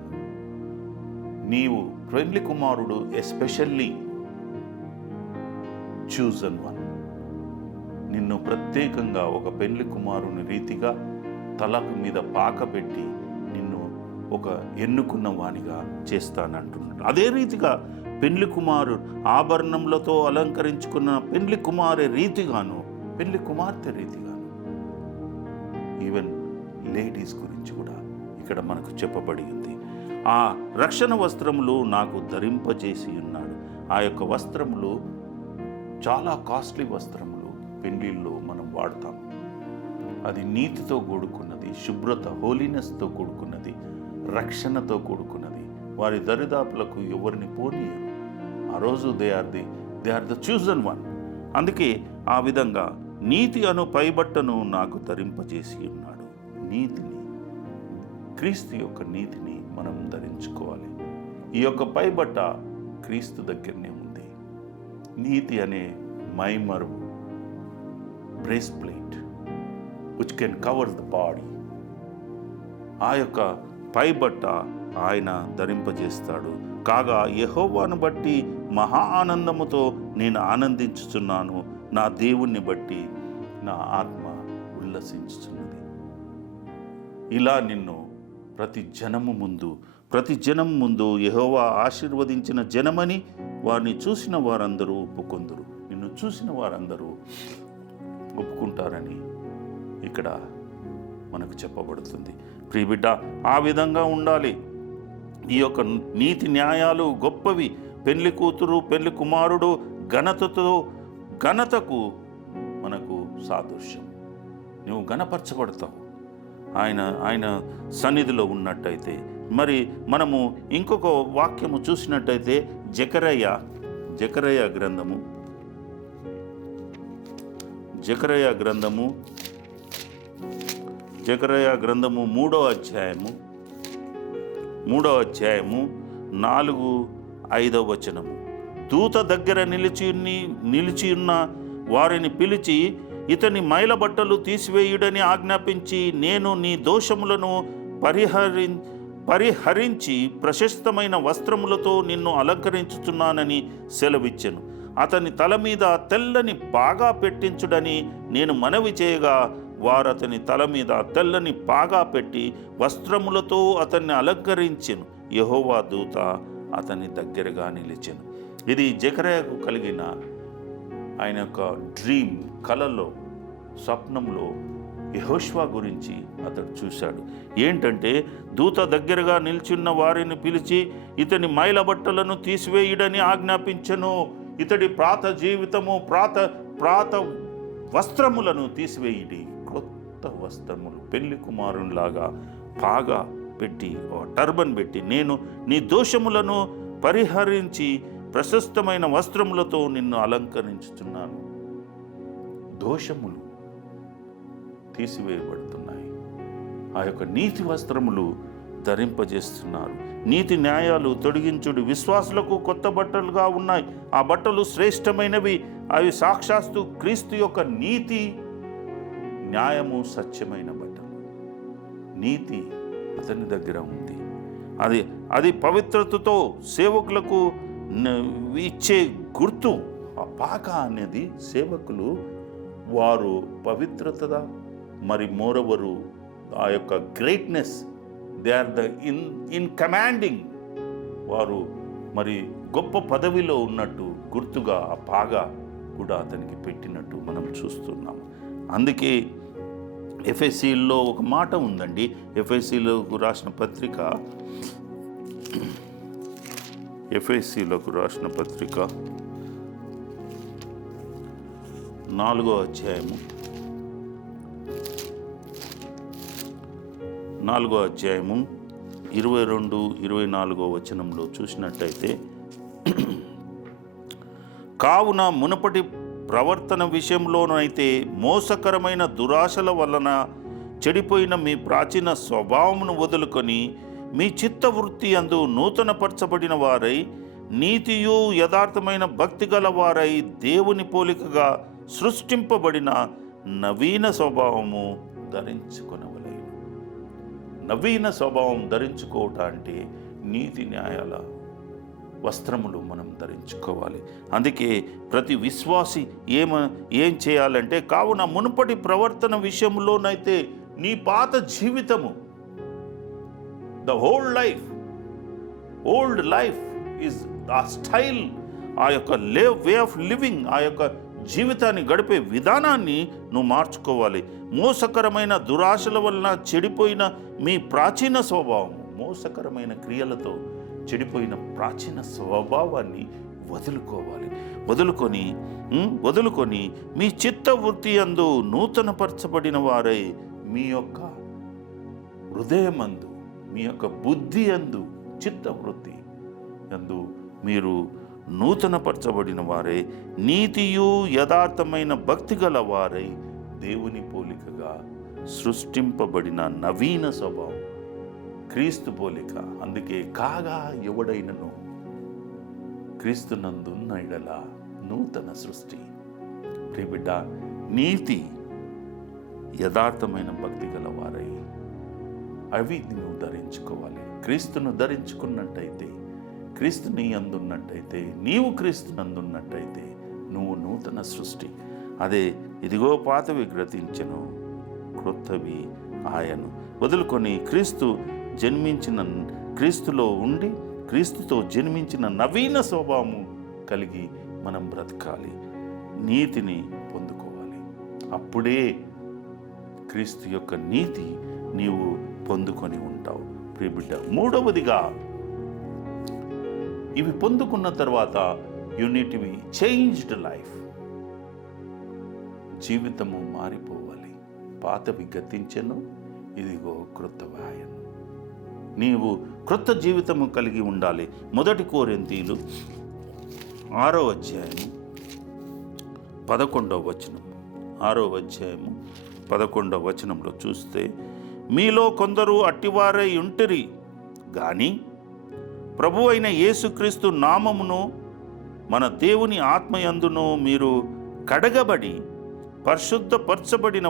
నీవు పెండ్లి కుమారుడు ఎస్పెషల్లీ చూజన్ వన్, నిన్ను ప్రత్యేకంగా ఒక పెండ్లి కుమారుని రీతిగా తలకు మీద పాక పెట్టి నిన్ను ఒక ఎన్నుకున్న వానిగా చేస్తానంటున్నాడు. అదే రీతిగా పెండ్లి కుమారుడు ఆభరణములతో అలంకరించుకున్న పెండ్లి కుమార్తె రీతిగాను ఈవెన్ లేడీస్ గురించి కూడా ఇక్కడ మనకు చెప్పబడి ఉంది. ఆ రక్షణ వస్త్రములు నాకు ధరింపజేసి ఉన్నాడు. ఆ యొక్క వస్త్రములు చాలా కాస్ట్లీ వస్త్రములు పెండ్లిల్లో మనం వాడతాం. అది నీతితో కూడుకున్నది, శుభ్రత, హోలీనెస్తో కూడుకున్నది, రక్షణతో కూడుకున్నది. వారి దరిదాపులకు ఎవరిని పోనీయరు. ఆ రోజు they are the chosen one. అందుకే ఆ విధంగా నీతి అను పైబట్టను నాకు ధరింపజేసి ఉన్నాడు. నీతిని, క్రీస్తు యొక్క నీతిని మనం ధరించుకోవాలి. ఈ యొక్క పైబట్ట క్రీస్తు దగ్గరనే ఉంది. నీతి అనే మైమరు breastplate which can cover the body. ఆ యొక్క పైబట్ట ఆయన ధరింపజేస్తాడు. కాగా యెహోవాను బట్టి మహా ఆనందముతో నేను ఆనందించుచున్నాను, నా దేవుణ్ణి బట్టి నా ఆత్మ ఉల్లసించుచున్నది. ఇలా నిన్ను ప్రతి జనము ముందు ప్రతి జనం ముందు యెహోవా ఆశీర్వదించిన జనమని వారిని చూసిన వారందరూ ఒప్పుకొందురు. నిన్ను చూసిన వారందరూ ఒప్పుకుంటారని ఇక్కడ మనకు చెప్పబడుతుంది. ప్రియబిడ్డ, ఆ విధంగా ఉండాలి. ఈ యొక్క నీతి న్యాయాలు గొప్పవి. పెళ్లి కూతురు పెళ్లి కుమారుడు ఘనతకు మనకు సాదృశ్యం. నువ్వు ఘనపరచబడతావు ఆయన సన్నిధిలో ఉన్నట్టయితే. మరి మనము ఇంకొక వాక్యము చూసినట్టయితే జకరయ గ్రంథము 3వ అధ్యాయము 4-5 వచనము. దూత దగ్గర నిలిచియున్న వారిని పిలిచి ఇతని మైలబట్టలు తీసివేయుడని ఆజ్ఞాపించి, నేను నీ దోషములను పరిహరించి ప్రశస్తమైన వస్త్రములతో నిన్ను అలంకరించుచున్నానని సెలవిచ్చెను. అతని తల మీద తెల్లని పాగా పెట్టించుడని నేను మనవి చేయగా, వారు అతని తల మీద తెల్లని పాగా పెట్టి వస్త్రములతో అతన్ని అలంకరించెను. యెహోవా దూత అతని దగ్గరగా నిలిచెను. ఇది జకరయాకు కలిగిన ఆయన యొక్క డ్రీమ్, కలలో, స్వప్నంలో యెహోషువ గురించి అతడు చూశాడు. ఏంటంటే, దూత దగ్గరగా నిల్చున్న వారిని పిలిచి ఇతని మైలబట్టలను తీసివేయుడని ఆజ్ఞాపించెను. ఇతడి ప్రాత జీవితము ప్రాత వస్త్రములను తీసివేయుడి. కొత్త వస్త్రములు, పెళ్లి కుమారునిలాగా పాగా పెట్టి, టర్బన్ పెట్టి, నేను నీ దోషములను పరిహరించి ప్రశస్తమైన వస్త్రములతో నిన్ను అలంకరించుచున్నాను. దోషములు తీసివేయబడుతున్నాయి. ఆ యొక్క నీతి వస్త్రములు ధరింపజేస్తున్నారు. నీతి న్యాయాలు తొడిగించుడు. విశ్వాసులకు కొత్త బట్టలుగా ఉన్నాయి. ఆ బట్టలు శ్రేష్టమైనవి. అవి సాక్షాత్తు క్రీస్తు యొక్క నీతి, న్యాయము, సత్యమైన బట్టలు. నీతి అతని దగ్గర ఉంది. అది పవిత్రతతో సేవకులకు ఇచ్చే గుర్తు. ఆ పాక అనేది సేవకులు, వారు పవిత్రత, మరి మోరవరు ఆ యొక్క greatness, they are in commanding, వారు మరి గొప్ప పదవిలో ఉన్నట్టు గుర్తుగా ఆ పాగా కూడా అతనికి పెట్టినట్టు మనం చూస్తున్నాం. అందుకే ఎఫెసీలో ఒక మాట ఉందండి. ఎఫెసీలోకి రాసిన పత్రిక 4వ అధ్యాయము 22-24 వచనంలో చూసినట్టయితే, కావున మునుపటి ప్రవర్తన విషయంలోనైతే మోసకరమైన దురాశల వలన చెడిపోయిన మీ ప్రాచీన స్వభావమును వదులుకొని మీ చిత్తవృత్తి అందు నూతనపరచబడిన వారై నీతియు యథార్థమైన భక్తి గల వారై దేవుని పోలికగా సృష్టింపబడిన నవీన స్వభావము ధరించుకొనవలెను. నవీన స్వభావం ధరించుకోవటం అంటే నీతి న్యాయాల వస్త్రములు మనం ధరించుకోవాలి. అందుకే ప్రతి విశ్వాసి ఏం చేయాలంటే, కావున మునుపటి ప్రవర్తన విషయంలోనైతే నీ పాత జీవితము, ద ఓల్డ్ లైఫ్ ఈజ్ ఆ స్టైల్, ఆ యొక్క వే ఆఫ్ లివింగ్, ఆ యొక్క జీవితాన్ని గడిపే విధానాన్ని నువ్వు మార్చుకోవాలి. మోసకరమైన దురాశల వలన చెడిపోయిన మీ ప్రాచీన స్వభావము, మోసకరమైన క్రియలతో చెడిపోయిన ప్రాచీన స్వభావాన్ని వదులుకొని మీ చిత్తవృత్తి యందు నూతనపరచబడిన వారై మీ యొక్క హృదయమందు, మీ యొక్క బుద్ధి యందు, చిత్తవృత్తి యందు మీరు నూతనపరచబడిన వారై నీతియు యథార్థమైన భక్తి గల వారై దేవుని పోలికగా సృష్టింపబడిన నవీన స్వభావం, క్రీస్తు పోలిక. అందుకే కాగా ఎవడైనను క్రీస్తునందున్న ఎడల నూతన సృష్టి. ప్రియబిడ్డ, నీతి యథార్థమైన భక్తి గల వారై అవి నువ్వు ధరించుకోవాలి. క్రీస్తును ధరించుకున్నట్టయితే, క్రీస్తు నీ అందున్నట్టయితే, నీవు క్రీస్తునందున్నట్టయితే నువ్వు నూతన సృష్టి. అదే, ఇదిగో పాతవి గ్రతించెను, క్రొత్తవి ఆయను. వదులుకొని క్రీస్తు జన్మించిన క్రీస్తులో ఉండి క్రీస్తుతో జన్మించిన నవీన స్వభావము కలిగి మనం బ్రతకాలి, నీతిని పొందుకోవాలి. అప్పుడే క్రీస్తు యొక్క నీతి నీవు పొందుకొని ఉంటావు ప్రియ బిడ్డ. మూడవదిగా, ఇవి పొందుకున్న తర్వాత you need to be changed life. జీవితము మారిపోవాలి. పాతవి గతించెను, ఇదిగో క్రొత్తవాయను. నీవు క్రొత్త జీవితము కలిగి ఉండాలి. 1 కొరింథీయులు 6వ అధ్యాయము 11వ వచనం. 6వ అధ్యాయము 11వ వచనంలో చూస్తే, మీలో కొందరు అట్టివారై ఉంటిరి గాని ప్రభు అయిన యేసుక్రీస్తు నామమును మన దేవుని ఆత్మయందును మీరు కడగబడి పరిశుద్ధపరచబడిన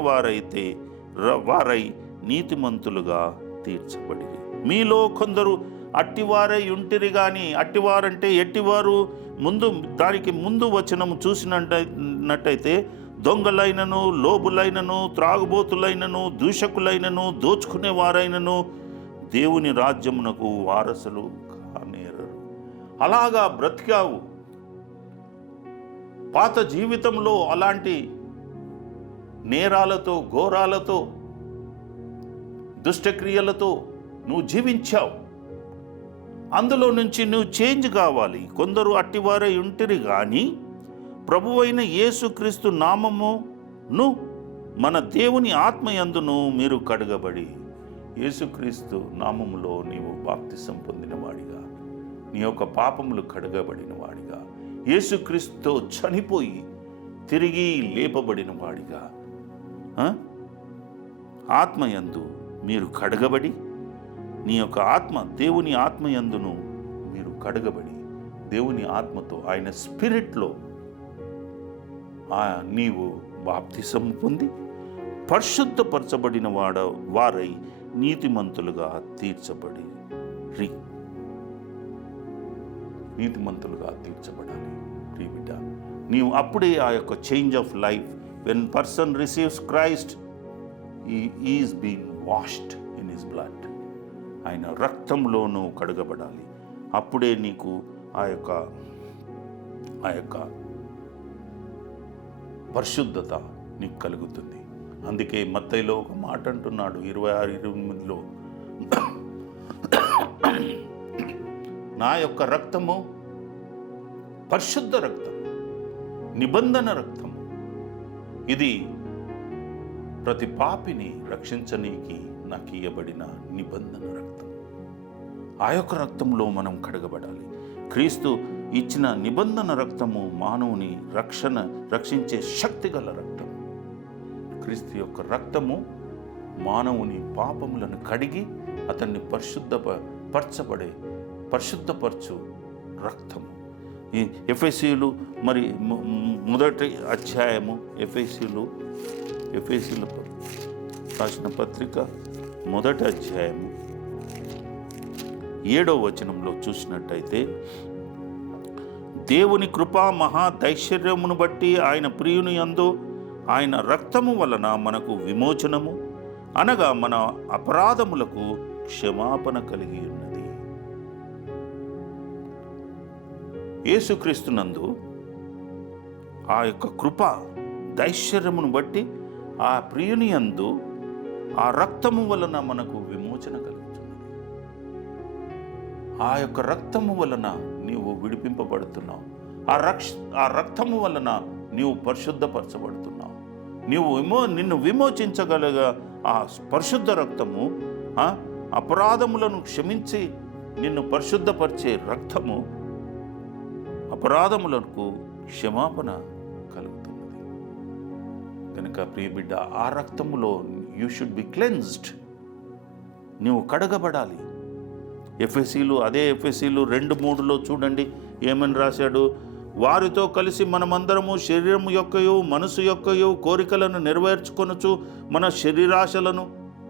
వారై నీతిమంతులుగా తీర్చబడి. మీలో కొందరు అట్టివారై ఉంటిరి గాని, అట్టివారంటే ఎట్టివారు? దానికి ముందు వచనము చూసినట్టయితే దొంగలైనను, లోబులైనను, త్రాగుబోతులైనను, దూషకులైనను, దోచుకునేవారైనను దేవుని రాజ్యమునకు వారసులు కానేరరు. అలాగా బ్రతికావు. పాత జీవితంలో అలాంటి నేరాలతో, ఘోరాలతో, దుష్టక్రియలతో నువ్వు జీవించావు. అందులో నుంచి నువ్వు చేంజ్ కావాలి. కొందరు అట్టివారై ఉంటిరి కానీ ప్రభువైన యేసుక్రీస్తు నామమును మన దేవుని ఆత్మయందును మీరు కడగబడి. యేసుక్రీస్తు నామములో నీవు బాప్తిసం పొందినవాడిగా, నీ యొక్క పాపములు కడగబడిన వాడిగా, యేసుక్రీస్తుతో చనిపోయి తిరిగి లేపబడిన వాడిగా, ఆత్మయందు మీరు కడగబడి, నీ యొక్క ఆత్మ దేవుని ఆత్మయందును మీరు కడగబడి, దేవుని ఆత్మతో ఆయన స్పిరిట్లో నీవు బాప్తిసం పొంది పరిశుద్ధపరచబడిన వారై నీతిమంతులుగా తీర్చబడి నీతిమంతులుగా తీర్చబడాలి. ప్రియ బిడ్డ, నీవు అప్పుడే ఆ యొక్క change of life, when person receives Christ, he is being washed in his blood. ఆయన రక్తంలోనూ కడగబడాలి. అప్పుడే నీకు ఆ యొక్క పరిశుద్ధత నీకు కలుగుతుంది. అందుకే మత్తయిలో ఒక మాట అంటున్నాడు 26:28లో, నా యొక్క రక్తము పరిశుద్ధ రక్తం, నిబంధన రక్తము, ఇది ప్రతి పాపిని రక్షించనీకి నాకు ఇయ్యబడిన నిబంధన రక్తం. ఆ యొక్క రక్తంలో మనం కడగబడాలి. క్రీస్తు ఇచ్చిన నిబంధన రక్తము మానవుని రక్షించే శక్తి గల రక్తం. క్రీస్తు యొక్క రక్తము మానవుని పాపములను కడిగి అతన్ని పరిశుద్ధపరచు రక్తము. ఈ ఎఫెసీయులు మరి 1వ అధ్యాయము, ఎఫెసీయులు రాసిన పత్రిక 1వ అధ్యాయము 7వ వచనంలో చూసినట్టయితే, దేవుని కృపా మహాదైశ్వర్యమును బట్టి ఆయన ప్రియుని యందు ఆయన రక్తము వలన మనకు విమోచనము, అనగా మన అపరాధములకు క్షమాపణ కలిగి ఉన్నది. యేసుక్రీస్తునందు ఆ యొక్క కృప దైశ్వర్యమును బట్టి ఆ ప్రియుని యందు ఆ రక్తము వలన మనకు విమోచన కలుగుతున్నది. ఆ యొక్క రక్తము వలన నీవు విడిపింపబడుతున్నావు. ఆ రక్తము వలన నీవు పరిశుద్ధపరచబడుతున్నావు. నిన్ను విమోచించగలగ ఆ పరిశుద్ధ రక్తము, అపరాధములను క్షమించి నిన్ను పరిశుద్ధపరిచే రక్తము అపరాధములకు క్షమాపణ కలుగుతున్నది. కనుక ప్రియ బిడ్డ, ఆ రక్తములో యూ షుడ్ బి క్లెన్స్డ్. నీవు కడగబడాలి. ఎఫెసీలు 2:3లో చూడండి ఏమని రాశాడు. వారితో కలిసి మనమందరము శరీరము యొక్కయు మనసు యొక్కయు కోరికలను నెరవేర్చుకొనుచు మన శరీరాశలను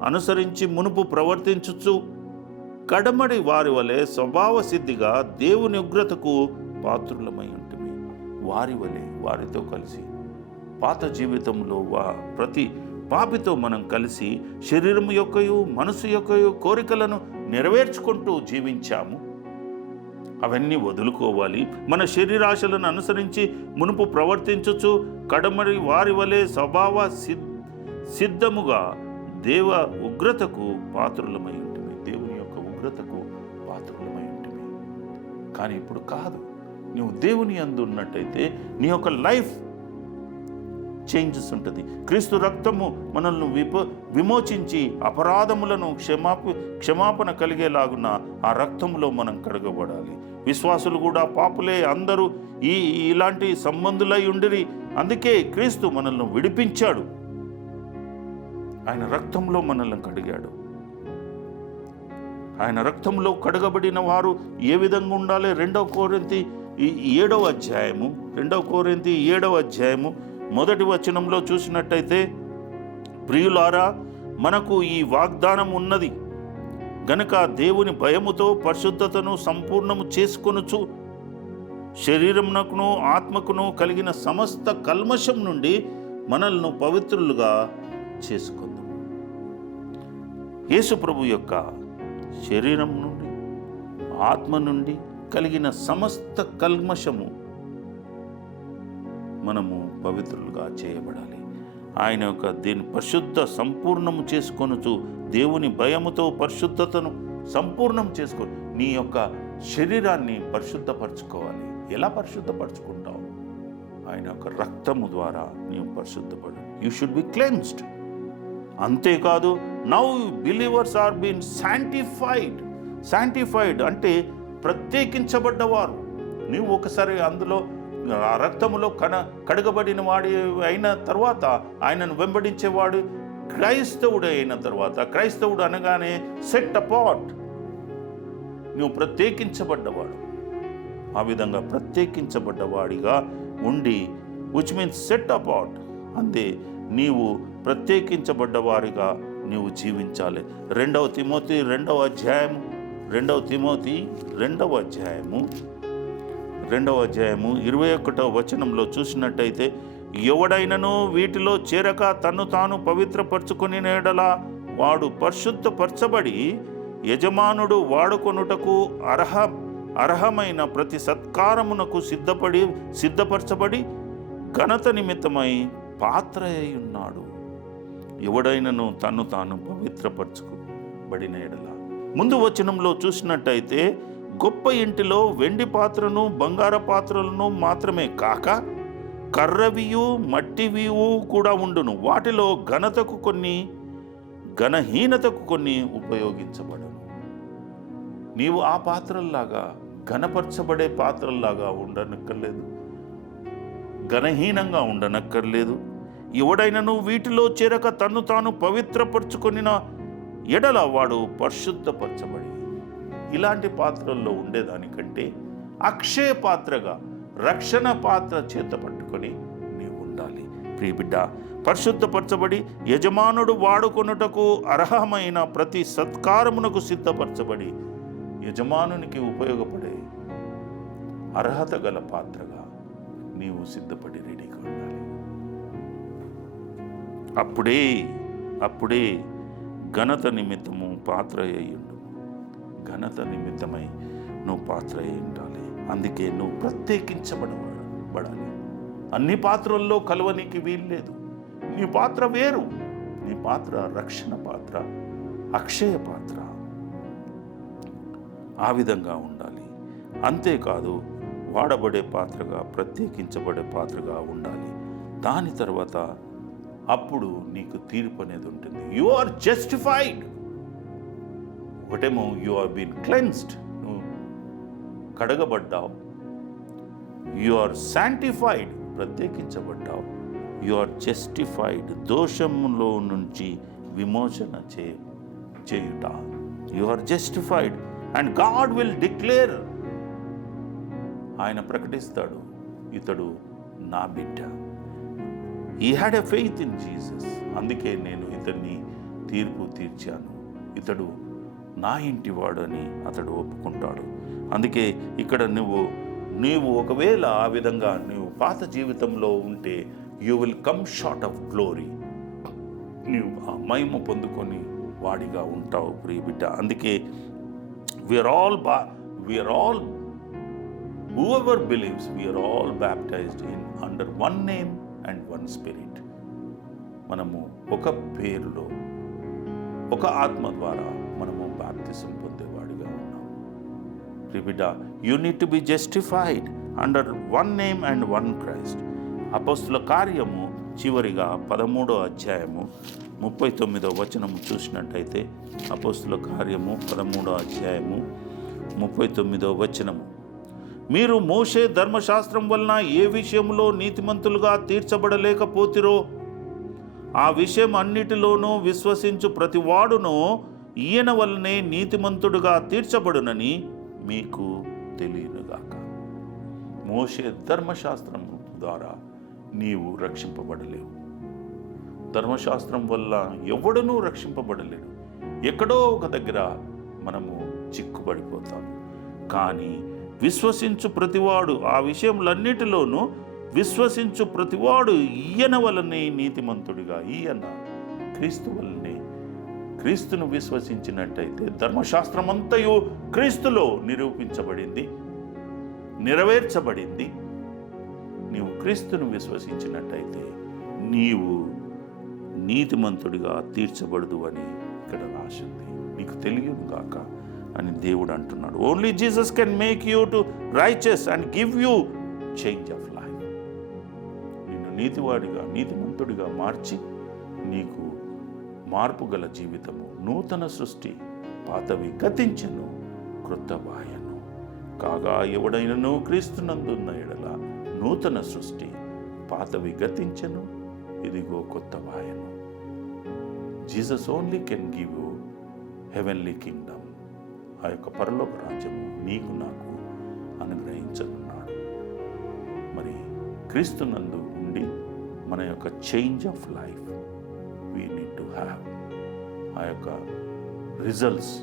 అనుసరించి మునుపు ప్రవర్తించుచు కడమడి వారి వలె స్వభావ సిద్ధిగా దేవుని ఉగ్రతకు పాత్రులమై ఉంటుంది. వారితో కలిసి పాత జీవితంలో ప్రతి పాపితో మనం కలిసి శరీరం యొక్కయు మనసు యొక్కయు కోరికలను నెరవేర్చుకుంటూ జీవించాము. అవన్నీ వదులుకోవాలి. మన శరీరాశలను అనుసరించి మునుపు ప్రవర్తించుచు కడమరి వారి వలె స్వభావ సిద్ధముగా దేవ ఉగ్రతకు పాత్రులమై ఉంటుంది. దేవుని యొక్క ఉగ్రతకు పాత్రులమై ఉంటుంది. కానీ ఇప్పుడు కాదు. నువ్వు దేవుని యందు ఉన్నట్టయితే నీ యొక్క లైఫ్ చేంజెస్ ఉంటుంది. క్రీస్తు రక్తము మనల్ని విమోచించి అపరాధములను క్షమాపణ కలిగేలాగున ఆ రక్తములో మనం కడగబడాలి. విశ్వాసులు కూడా పాపులే, అందరూ ఇలాంటి సంబంధులై ఉండిరి. అందుకే క్రీస్తు మనల్ని విడిపించాడు. ఆయన రక్తంలో మనల్ని కడిగాడు. ఆయన రక్తంలో కడగబడిన వారు ఏ విధంగా ఉండాలి? 2 కొరింథీ 7వ అధ్యాయము 1వ వచనంలో చూసినట్టయితే, ప్రియులారా, మనకు ఈ వాగ్దానం ఉన్నది గనుక దేవుని భయముతో పరిశుద్ధతను సంపూర్ణము చేసుకొనుచు శరీరమునకును ఆత్మకును కలిగిన సమస్త కల్మషం నుండి మనల్ని పవిత్రులుగా చేసుకుందాం. యేసు ప్రభు యొక్క శరీరం నుండి ఆత్మ నుండి కలిగిన సమస్త కల్మషము మనము పవిత్రులుగా చేయబడాలి. ఆయన యొక్క దీని పరిశుద్ధ సంపూర్ణము చేసుకొనుచు దేవుని భయముతో పరిశుద్ధతను సంపూర్ణం చేసుకో. నీ యొక్క శరీరాన్ని పరిశుద్ధపరచుకోవాలి. ఎలా పరిశుద్ధపరచుకుంటావు? ఆయన యొక్క రక్తము ద్వారా నీవు పరిశుద్ధపడు. You should be cleansed. అంతేకాదు, now believers are been sanctified అంటే ప్రత్యేకించబడ్డవారు. నీవు ఒకసారి అందులో ఆ రక్తములో కడగబడిన వాడి అయిన తర్వాత ఆయనను వెంబడించేవాడు క్రైస్తవుడు అయిన తర్వాత, క్రైస్తవుడు అనగానే సెట్ అపార్ట్, నువ్వు ప్రత్యేకించబడ్డవాడు. ఆ విధంగా ప్రత్యేకించబడ్డవాడిగా ఉండి, విచ్ మీన్స్ సెట్ అపార్ట్, అంతే నీవు ప్రత్యేకించబడ్డవారిగా నీవు జీవించాలి. 2వ తిమోతి 2వ అధ్యాయము 21వ వచనంలో చూసినట్టయితే, ఎవడైనను వీటిలో చేరక తన్ను తాను పవిత్రపరచుకుని ఎడల వాడు పరిశుద్ధపరచబడి యజమానుడు వాడుకొనుటకు అర్హమైన ప్రతి సత్కారమునకు సిద్ధపరచబడి ఘనత నిమిత్తమై పాత్ర అయి ఉన్నాడు. ఎవడైనను తన్ను తాను పవిత్రపరచుబడిన ఎడల. ముందు వచనంలో చూసినట్టయితే, గొప్ప ఇంటిలో వెండి పాత్రను బంగార పాత్రలను మాత్రమే కాక కర్రవియు మట్టివియు కూడా ఉండును. వాటిలో ఘనతకు కొన్ని ఘనహీనతకు కొన్ని ఉపయోగించబడను. నీవు ఆ పాత్రల్లాగా ఘనపరచబడే పాత్రల్లాగా ఉండనక్కర్లేదు, ఘనహీనంగా ఉండనక్కర్లేదు. ఎవడైనను వీటిలో చేరక తన్ను తాను పవిత్రపరచుకొనిన ఎడల వాడు పరిశుద్ధపరచబడి. ఇలాంటి పాత్రల్లో ఉండేదానికంటే అక్షయ పాత్రగా రక్షణ పాత్ర చేత పట్టుకొని నీవు ఉండాలి. ప్రియబిడ్డ, పరిశుద్ధపరచబడి యజమానుడు వాడుకొనుటకు అర్హమైన ప్రతి సత్కారమునకు సిద్ధపరచబడి యజమానునికి ఉపయోగపడే అర్హత గల పాత్రగా నీవు సిద్ధపడి రెడీగా ఉండాలి. అప్పుడే ఘనత నిమిత్తము పాత్ర అయ్యుండు. ఘనత నిమిత్తమై నువ్వు పాత్ర అయి ఉండాలి. అందుకే నువ్వు ప్రత్యేకించబడాలి. అన్ని పాత్రల్లో కలవనికి వీల్లేదు. నీ పాత్ర వేరు. నీ పాత్ర రక్షణ పాత్ర, అక్షయ పాత్ర. ఆ విధంగా ఉండాలి. అంతేకాదు, వాడబడే పాత్రగా, ప్రత్యేకించబడే పాత్రగా ఉండాలి. దాని తర్వాత అప్పుడు నీకు తీర్పు అనేది ఉంటుంది. You are justified. ఒకటేమో యు ఆర్ బీన్ క్లెన్స్డ్, నువ్వు కడగబడ్డావు. యు ఆర్ శాంటిఫైడ్, ప్రత్యేకించబడ్డావు. యు ఆర్ జస్టిఫైడ్, దోషంలో నుంచి విమోచన చేయుట. You are justified and God will declare. ఆయన ప్రకటిస్తాడు, ఇతడు నా బిడ్డ. He had a faith in Jesus. అందుకే నేను ఇతన్ని తీర్పు తీర్చాను, ఇతడు నా ఇంటివాడు అని అతడు ఒప్పుకుంటాడు. అందుకే ఇక్కడ నీవు ఒకవేళ ఆ విధంగా నీవు పాత జీవితంలో ఉంటే you will come short of glory. నీవు ఆ మహిమ పొందుకొని వాడిగా ఉంటావు ప్రియ బిడ్డ. అందుకే we are all whoever believes, we are all baptized in under one name and one spirit. మనము ఒక పేరులో ఒక ఆత్మ ద్వారా మనము బాప్తిసం పొందేవాడిగా ఉన్నాము ప్రియ బిడ్డ. You need to be justified under one name and one Christ. అపోస్తుల కార్యము చివరిగా 13వ అధ్యాయము 39వ వచనము చూసినట్టయితే, అపోస్తుల కార్యము 13వ అధ్యాయము 39వ వచనము, మీరు మోషే ధర్మశాస్త్రం వలన ఏ విషయంలో నీతిమంతులుగా తీర్చబడలేకపోతిరో ఆ విషయం అన్నిటిలోనూ విశ్వసించు ప్రతివాడును ఈయన వల్లనే నీతిమంతుడుగా తీర్చబడునని మీకు తెలియనుగాక. మోషే ధర్మశాస్త్రం ద్వారా నీవు రక్షింపబడలేవు. ధర్మశాస్త్రం వల్ల ఎవడనూ రక్షింపబడలేడు. ఎక్కడో ఒక దగ్గర మనము చిక్కుబడిపోతాము. కానీ విశ్వసించు ప్రతివాడు, ఆ విషయములన్నిటిలోనూ విశ్వసించు ప్రతివాడు ఈయన వలనే నీతిమంతుడిగా, ఈయన క్రీస్తు వలనే, క్రీస్తును విశ్వసించినట్టయితే ధర్మశాస్త్రం అంతయు క్రీస్తులో నిరూపించబడింది, నెరవేర్చబడింది. నీవు క్రీస్తును విశ్వసించినట్టయితే నీవు నీతిమంతుడిగా తీర్చబడదు అని ఇక్కడ రాసింది. నీకు తెలియను గాక అని దేవుడు అంటున్నాడు. Only Jesus can make you to righteous and give you change of life. నిన్ను నీతివాడిగా, నీతిమంతుడిగా మార్చి నీకు మార్పు గల జీవితము, నూతన సృష్టి, పాతవి గతించెను, క్రొత్తవాయను కాగా ఎవడైనను క్రీస్తునందున్న ఎడల నూతన సృష్టి, పాతవి గతించెను, ఇదిగో కొత్తవాయను. Jesus only can give you heavenly kingdom. ఆ యొక్క పరలోక రాజ్యము నీకు నాకు అనుగ్రహించనున్నాడు. మరి క్రీస్తునందు ఉండి మన యొక్క change of life we need to have. ఆ యొక్క రిజల్ట్స్,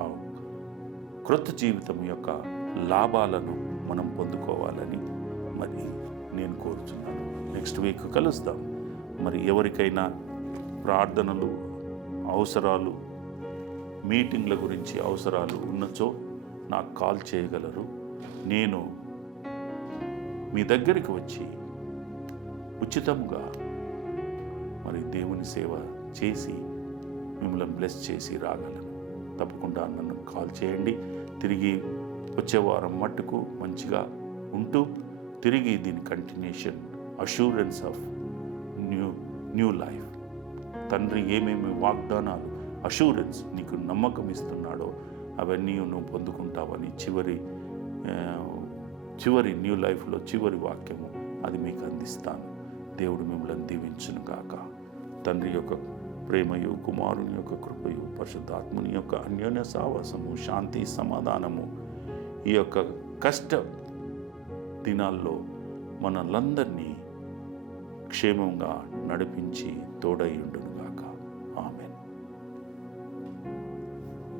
ఆ క్రొత్త జీవితం యొక్క లాభాలను మనం పొందుకోవాలని మరి నేను కోరుచున్నాను. నెక్స్ట్ వీక్ కలుద్దాం. మరి ఎవరికైనా ప్రార్థనలు, అవసరాలు, మీటింగ్ల గురించి అవసరాలు ఉన్నచో నాకు కాల్ చేయగలరు. నేను మీ దగ్గరికి వచ్చి ఉచితంగా మరి దేవుని సేవ చేసి మిమ్మల్ని బ్లెస్ చేసి రాగలను. తప్పకుండా నన్ను కాల్ చేయండి. తిరిగి వచ్చే వారం మట్టుకు మంచిగా ఉంటూ తిరిగి దీని continuation, assurance of new life. తండ్రి ఏమేమి వాగ్దానాలు, అష్యూరెన్స్ నీకు నమ్మకం ఇస్తున్నాడో అవన్నీ నువ్వు పొందుకుంటావని చివరి న్యూ లైఫ్లో చివరి వాక్యము అది మీకు అందిస్తాను. దేవుడు మిమ్మల్ని దీవించును గాక. తండ్రి యొక్క ప్రేమయు, కుమారుని యొక్క కృపయు, పరిశుద్ధాత్ముని యొక్క అన్యోన్య సావాసము, శాంతి, సమాధానము ఈ యొక్క కష్ట దినాల్లో మనలందరినీ క్షేమంగా నడిపించి తోడై ఉండును గాక. ఆమేన్.